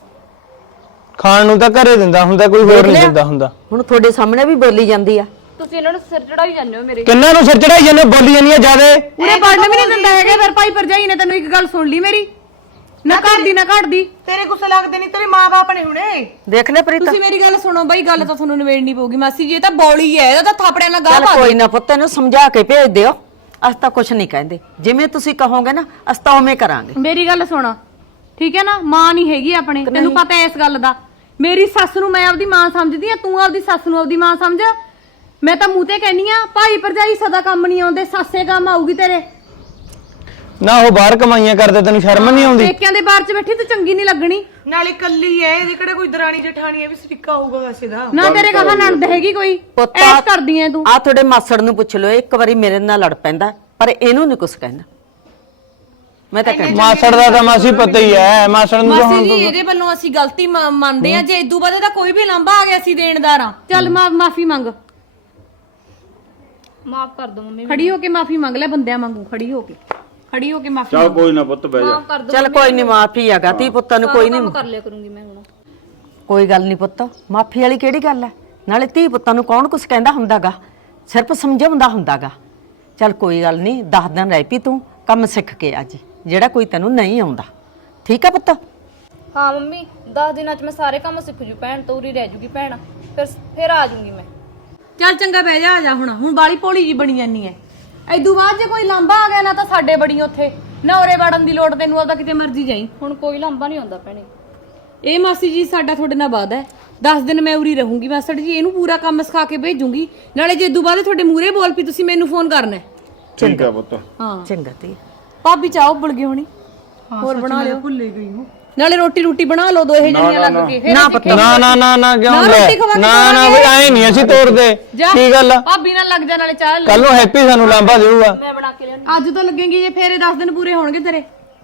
S5: ਖਾਣ ਨੂੰ ਤਾਂ ਘਰੇ ਦਿੰਦਾ ਹੁੰਦਾ, ਕੋਈ ਹੋਰ ਨਹੀਂ ਦਿੰਦਾ ਹੁੰਦਾ।
S7: ਹੁਣ ਤੁਹਾਡੇ ਸਾਹਮਣੇ ਵੀ ਬੋਲੀ ਜਾਂਦੀ ਆ।
S2: ਤੁਸੀਂ ਇਹਨਾਂ ਨੂੰ ਸਿਰ ਚੜਾਈ ਜਾਂਦੇ ਹੋ ਮੇਰੇ।
S5: ਕਿੰਨਾਂ ਨੂੰ ਸਿਰ ਚੜਾਈ ਜਾਂਦੇ, ਬੋਲੀ ਜਾਂਦੀਆਂ ਜਿਆਦੇ।
S1: ਉਰੇ ਵੜਨ ਵੀ ਨਹੀਂ ਦਿੰਦਾ ਹੈਗਾ। ਫਿਰ ਭਾਈ ਭਰਜਾਈ ਨੇ ਤੈਨੂੰ ਇੱਕ ਗੱਲ ਸੁਣ ਲਈ ਮੇਰੀ, ਨਾ ਘੜਦੀ ਨਾ ਘੜਦੀ।
S3: ਤੇਰੇ ਗੁੱਸੇ ਲੱਗਦੇ ਨਹੀਂ, ਤੇਰੇ ਮਾਂ-ਬਾਪ ਨੇ ਹੁਣੇ।
S7: ਦੇਖ ਲੈ ਪ੍ਰੀਤ,
S1: ਤੁਸੀਂ ਮੇਰੀ ਗੱਲ ਸੁਣੋ ਬਈ, ਗੱਲ ਤਾਂ ਤੁਹਾਨੂੰ ਨਿਬੇੜਨੀ ਪਊਗੀ। ਮਾਸੀ ਜੀ ਇਹ ਤਾਂ ਬੌਲੀ ਹੈ, ਇਹਦਾ ਤਾਂ ਥਾਪੜਿਆਂ ਨਾਲ ਗਾਹ
S7: ਚੱਲ
S1: ਪਾ
S7: ਕੋਈ ਨਾ ਪੁੱਤ, ਇਹਨੂੰ ਸਮਝਾ ਕੇ ਭੇਜ ਦਿਓ। ਅਸੀਂ ਤਾਂ ਕੁਝ ਨਹੀਂ ਕਹਿੰਦੇ, ਜਿਵੇਂ ਤੁਸੀਂ ਕਹੋਗੇ ਨਾ ਅਸੀਂ ਤਾਂ ਉਵੇਂ ਕਰਾਂਗੇ।
S1: ਮੇਰੀ ਗੱਲ ਸੁਣ, ਠੀਕ ਹੈ ਨਾ? ਮਾਂ ਨਹੀਂ ਹੈਗੀ ਆਪਣੇ, ਤੈਨੂੰ ਪਤਾ ਹੈ ਇਸ ਗੱਲ ਦਾ। ਮੇਰੀ ਸੱਸ ਨੂੰ ਮੈਂ ਆਪਦੀ ਮਾਂ ਸਮਝਦੀ ਆ, ਤੂੰ ਆਪਦੀ ਸੱਸ ਨੂੰ ਆਪਦੀ ਮਾਂ ਸਮਝ। ਮੈਂ ਤਾਂ ਮੂੰਹ ਤੇ ਕਹਿੰਨੀ ਆ, ਭਾਈ ਭਰਜਾਈ ਸਦਾ ਕੰਮ ਨਹੀਂ ਆਉਂਦੇ, ਸੱਸੇ ਕੰਮ ਆਊਗੀ ਤੇਰੇ।
S5: ਨਾ ਉਹ ਬਾਹਰ ਕਮਾਈਆਂ ਕਰਦੇ, ਤੈਨੂੰ ਸ਼ਰਮ ਨਹੀਂ ਆਉਂਦੀ?
S1: ਪੇਕਿਆਂ ਦੇ ਬਾਹਰ 'ਚ ਬੈਠੀ ਤੂੰ ਚੰਗੀ ਨਹੀਂ ਲੱਗਣੀ।
S3: ਨਾਲੇ ਕੱਲੀ ਐ, ਇਹਦੇ ਕਿਹੜਾ ਕੋਈ ਦਰਾਣੀ ਜਠਾਣੀ ਐ ਵੀ ਸਟਿੱਕਾ ਹੋਊਗਾ ਵੈਸੇ ਦਾ।
S1: ਨਾ ਤੇਰੇ ਕਹਾ ਨਣਦ ਹੈਗੀ ਕੋਈ,
S7: ਪੁੱਤ
S1: ਐਸ ਕਰਦੀ ਐ ਤੂੰ।
S7: ਆ ਤੁਹਾਡੇ ਮਾਸੜ ਨੂੰ ਪੁੱਛ ਲਓ, ਇੱਕ ਵਾਰੀ ਮੇਰੇ ਨਾਲ ਲੜ ਪੈਂਦਾ ਪਰ ਇਹਨੂੰ ਨਹੀਂ ਕੁਝ ਕਹਿੰਦਾ। ਮੈਂ ਤਾਂ ਕਹਿੰਦੀ
S5: ਮਾਸੜ ਦਾ ਤਾਂ ਮਾਸੀ ਪਤਾ ਹੀ ਹੈ, ਮਾਸੜ ਨੂੰ ਤਾਂ
S1: ਮਾਸੀ ਜੀ
S5: ਹੁਣ
S1: ਇਹਦੇ ਵੱਲੋਂ ਅਸੀਂ ਗਲਤੀ ਮ- ਮੰਨਦੇ ਆ, ਜੇ ਇਦੋਂ ਬਾਅਦ ਇਹਦਾ ਕੋਈ ਵੀ ਲਾਂਭਾ ਆ ਗਿਆ ਅਸੀਂ ਦੇਣਦਾਰ ਆ। ਚੱਲ ਮਾਫੀ ਮੰਗ,
S2: ਮਾਫ ਕਰ ਦੋ ਮੰਮੀ,
S1: ਖੜੀ ਹੋ ਕੇ ਮਾਫੀ ਮੰਗ ਲੈ, ਬੰਦਿਆਂ ਵਾਂਗੂ ਖੜੀ ਹੋ ਕੇ, ਖੜੀ ਹੋ ਕੇ ਮਾਫੀ
S6: ਚੱਲ ਕੋਈ ਨਾ ਪੁੱਤ ਬਹਿ ਜਾ।
S2: ਮਾਫ ਕਰ ਦੋ।
S7: ਚੱਲ ਕੋਈ ਨਹੀਂ, ਮਾਫੀ ਹੈਗਾ ਤੀ ਪੁੱਤਾਂ ਨੂੰ, ਕੋਈ ਨਹੀਂ
S2: ਕੰਮ ਕਰ ਲਿਆ ਕਰੂੰਗੀ ਮੈਂ ਹੁਣ।
S7: ਕੋਈ ਗੱਲ ਨਹੀਂ ਪੁੱਤ, ਮਾਫੀ ਵਾਲੀ ਕਿਹੜੀ ਗੱਲ ਹੈ? ਨਾਲੇ ਧੀ ਪੁੱਤਾਂ ਨੂੰ ਕੌਣ ਕੁਝ ਕਹਿੰਦਾ ਹੁੰਦਾਗਾ, ਸਿਰਫ ਸਮਝਾਉਂਦਾ ਹੁੰਦਾਗਾ। ਚੱਲ ਕੋਈ ਗੱਲ ਨਹੀਂ, ਦਸ ਦਿਨ ਰਹਿ ਪਈ ਤੂੰ, ਕੰਮ ਸਿੱਖ ਕੇ ਆ ਜੀ, ਜਿਹੜਾ ਕੋਈ ਤੈਨੂੰ ਨਹੀਂ ਆਉਂਦਾ। ਠੀਕ ਆ ਪੁੱਤ?
S2: ਹਾਂ ਮੰਮੀ, ਦਸ ਦਿਨਾਂ 'ਚ ਮੈਂ ਸਾਰੇ ਕੰਮ ਸਿੱਖ ਜੂ ਭੈਣ ਤੋਂ, ਉਰੀ ਰਹਿ ਜੂਗੀ ਭੈਣ, ਫਿਰ ਫਿਰ ਆ ਜੂੰਗੀ ਮੈਂ।
S1: ਚੱਲ ਚੰਗਾ ਬਹਿ ਜਾ, ਆ ਜਾ ਹੁਣ। ਹੁਣ ਬਾਲੀ ਭੋਲੀ ਜੀ ਬਣੀ ਜਾਨੀ ਐ। ਐਦੂ ਬਾਅਦ ਜੇ ਕੋਈ ਲਾਂਭਾ ਆ ਗਿਆ ਨਾ ਤਾਂ ਸਾਡੇ ਬੜੀ ਉੱਥੇ, ਨਾ ਉਰੇ ਵੜਨ ਦੀ ਲੋੜ ਤੈਨੂੰ, ਆਪਦਾ ਕਿਤੇ ਮਰਜ਼ੀ ਜਾਈ।
S2: ਹੁਣ ਕੋਈ ਲਾਂਭਾ ਨਹੀਂ ਆਉਂਦਾ ਭੈਣੇ।
S1: ਇਹ ਮਾਸੀ ਜੀ ਸਾਡਾ ਤੁਹਾਡੇ ਨਾਲ ਵਾਅਦਾ ਹੈ, ਦਸ ਦਿਨ ਮੈਂ ਉਰੀ ਰਹੂੰਗੀ ਮਾਸੜ ਜੀ, ਇਹਨੂੰ ਪੂਰਾ ਕੰਮ ਸਿਖਾ ਕੇ ਭੇਜੂੰਗੀ। ਨਾਲੇ ਜੇ ਇਦੋਂ ਬਾਅਦ ਤੁਹਾਡੇ ਮੂਹਰੇ ਬੋਲ ਪਈ ਤੁਸੀਂ ਮੈਨੂੰ ਫੋਨ ਕਰਨਾ ਹੈ।
S6: ਠੀਕ ਆ ਪੁੱਤ।
S1: ਹਾਂ
S7: ਚੰਗਾ ਧੀ।
S1: ਭਾਬੀ ਚਾਹ ਉਬਲ ਗਈ ਹੋਣੀ, ਹੋਰ ਬਣਾ ਲਿਓ।
S3: ਭੁੱਲੇ ਗਈ ਹੂੰ।
S1: ਨਾਲੇ ਰੋਟੀ ਰੋਟੀ ਬਣਾ ਲਓ ਦੋਹੇ ਜਣੀਆਂ ਲੱਗ ਕੇ। ਫਿਰ
S7: ਨਾ
S1: ਅਸੀਂ
S7: ਪੁੱਤ,
S5: ਨਾ ਨਾ ਨਾ ਨਾ ਕਿਉਂ
S1: ਨਾ
S5: ਲੈ?
S1: ਰੋਟੀ ਖਵਾ ਕੇ
S5: ਨਾ ਨਾ ਬਈ ਐ ਨਹੀਂ ਅਸੀਂ ਤੋੜਦੇ।
S1: ਜਾ।
S5: ਕੀ ਗੱਲ ਆ?
S1: ਭਾਬੀ ਨਾਲ ਲੱਗ ਜਾ, ਨਾਲੇ ਚਾਹ ਲੈ।
S5: ਕੱਲ ਨੂੰ ਹੈਪੀ ਸਾਨੂੰ ਲਾਂਭਾ ਦੇਊਗਾ।
S2: ਮੈਂ ਬਣਾ ਕੇ ਲਿਆਉਣੀ।
S1: ਅੱਜ ਤਾਂ ਲੱਗੇਗੀ ਜੇ ਫੇਰੇ ਦਸ ਦਿਨ ਪੂਰੇ ਹੋਣਗੇ ਤੇਰੇ।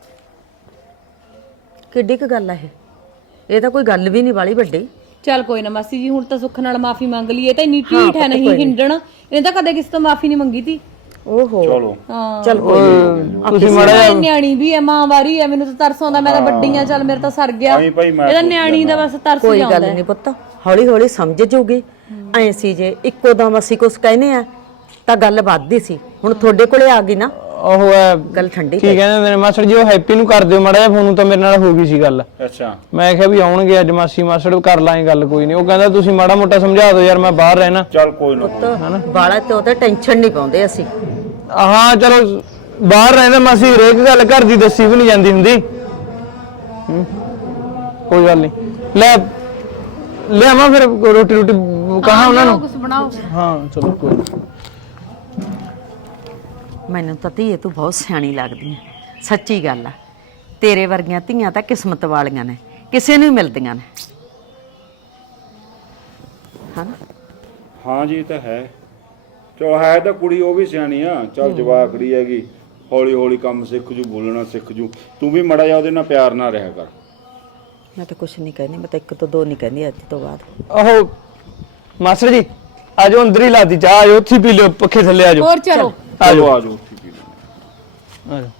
S7: ਕਿੱਡੀ ਕੁ ਗੱਲ ਆ ਇਹ? ਇਹ ਤਾਂ ਕੋਈ ਗੱਲ ਵੀ ਨਹੀਂ ਵਾਲੀ ਵੱਡੀ।
S1: ਚੱਲ ਕੋਈ ਨਾ ਮਾਸੀ ਜੀ, ਹੁਣ ਤਾਂ ਸੁੱਖ ਨਾਲ ਮਾਫੀ ਮੰਗ ਲਈ। ਇਹ ਤਾਂ ਇੰਨੀ ਢੀਠ ਹੈ ਨਹੀਂ ਹਿੰਡਣ, ਇਹਨੇ ਤਾਂ ਕਦੇ ਕਿਸੇ ਤੋਂ ਮਾਫੀ ਨਹੀਂ ਮੰਗੀ ਤੀ।
S7: ਓਹੋ
S6: ਚਲੋ
S1: ਹਾਂ
S7: ਚੱਲ ਕੋਈ ਨੀ।
S5: ਤੁਸੀਂ ਮਾੜਾ
S1: ਮੈਂ ਨਿਆਣੀ ਵੀ ਹੈ, ਮਾਂ ਵਾਰੀ ਹੈ, ਮੈਨੂੰ ਤਾਂ ਤਰਸ ਆਉਂਦਾ। ਮੈਂ ਤਾਂ ਵੱਡੀ ਆ, ਚੱਲ ਮੇਰੇ ਤਾਂ ਸਰ ਗਿਆ।
S6: ਆਈ ਭਾਈ ਮੈਂ
S1: ਇਹਦਾ ਨਿਆਣੀ ਦਾ ਬਸ ਤਰਸ
S7: ਕੋਈ
S1: ਜਾਂਦਾ
S7: ਗੱਲ ਨਹੀਂ ਪੁੱਤ, ਹੌਲੀ ਹੌਲੀ ਸਮਝ ਜਾਊਗੀ। ਐ ਸੀ ਜੇ ਇੱਕੋ ਦਮ ਅਸੀਂ ਕੁਛ ਕਹਿੰਦੇ ਆ ਤਾਂ ਗੱਲ ਵੱਧਦੀ ਸੀ, ਹੁਣ ਤੁਹਾਡੇ ਕੋਲੇ ਆ ਗਈ ਨਾ,
S5: ਉਹ ਹੈ
S7: ਗੱਲ ਠੰਡੀ
S5: ਕੀ ਕਹਿੰਦੇ ਹੁੰਦੇ ਨੇ ਮਾਸੜ ਜੀ, ਉਹ ਹੈਪੀ ਨੂੰ ਕਰ ਦਿਓ ਮਾੜਾ ਜਿਹਾ ਫੋਨ, ਤਾਂ ਮੇਰੇ ਨਾਲ ਹੋ ਗਈ ਸੀ ਗੱਲ।
S6: ਅੱਛਾ
S5: ਮੈਂ ਕਿਹਾ ਵੀ ਆਉਣਗੇ ਅੱਜ ਮਾਸੀ ਮਾਸੜ, ਕਰ ਲਾਂਗੇ ਗੱਲ, ਕੋਈ ਨਹੀਂ। ਉਹ ਕਹਿੰਦਾ ਤੁਸੀਂ ਮਾੜਾ ਮੋਟਾ ਸਮਝਾ ਦਿਓ ਯਾਰ, ਮੈਂ ਬਾਹਰ ਰਹਿਣਾ।
S6: ਚੱਲ ਕੋਈ ਨਾ
S7: ਪੁੱਤ ਬਾਲਾ ਤੇ ਉਹਤੇ ਟੈਨਸ਼ਨ ਨਹੀਂ ਪਾਉਂਦੇ ਅਸੀਂ।
S5: ਹਾਂ ਚਲੋ ਬਾਹਰ ਰਹਿੰਦੇ ਮਾਸੀ, ਹਰੇਕ ਗੱਲ ਘਰ ਦੀ ਦੱਸੀ ਵੀ ਨਹੀਂ ਜਾਂਦੀ ਹੁੰਦੀ। ਹੂੰ, ਕੋਈ ਗੱਲ ਨਹੀਂ। ਲੈ ਲਿਆਵਾਂ ਫਿਰ ਰੋਟੀ ਰੋਟੀ ਕਹਾਂ ਉਹਨਾਂ ਨੂੰ?
S1: ਕੁਝ ਬਣਾਓ।
S5: ਹਾਂ ਚਲੋ ਕੋਈ ਨੀ।
S7: ਮੈਨੂੰ ਤਾਂ ਧੀਏ ਤੂੰ ਬਹੁਤ ਸਿਆਣੀ ਲੱਗਦੀ ਹੈ, ਸੱਚੀ ਗੱਲ ਆ। ਤੇਰੇ ਵਰਗੀਆਂ ਧੀਆਂ ਤਾਂ ਕਿਸਮਤ ਵਾਲੀਆਂ ਨੇ, ਕਿਸੇ ਨੂੰ ਹੀ ਮਿਲਦੀਆਂ ਨੇ। ਹਾਂ
S6: ਹਾਂ ਜੀ, ਇਹ ਤਾਂ ਹੈ। ਚਲ ਹੈ ਤਾਂ ਕੁੜੀ, ਉਹ ਵੀ ਸਿਆਣੀ ਆ। ਚੱਲ ਜਵਾਕੜੀ ਹੈਗੀ, ਹੌਲੀ ਹੌਲੀ ਕੰਮ ਸਿੱਖ ਜੂ, ਬੋਲਣਾ ਸਿੱਖ ਜੂ। ਤੂੰ ਵੀ ਮੜਾ ਜਾ ਉਹਦੇ ਨਾਲ ਪਿਆਰ ਨਾਲ ਰਿਹਾ ਕਰ।
S7: ਮੈਂ ਤਾਂ ਕੁਛ ਨਹੀਂ ਕਹਿੰਦੀ, ਮੈਂ ਤਾਂ ਇੱਕ ਤੋਂ ਦੋ ਨਹੀਂ ਕਹਿੰਦੀ ਅੱਜ ਤੋਂ ਬਾਅਦ।
S5: ਉਹ ਮਾਸਟਰ ਜੀ ਆਜੋ, ਅੰਦਰ ਹੀ ਲਾਤੀ ਚਾਹ, ਆਜੋ ਉੱਥੇ ਹੀ ਪੀ ਲਿਓ, ਪੱਖੇ ਥੱਲੇ ਆਜੋ।
S1: ਹੋਰ ਚਲੋ।
S5: ਆਜੋ
S6: ਆਜੋ
S5: ਆ ਜਾ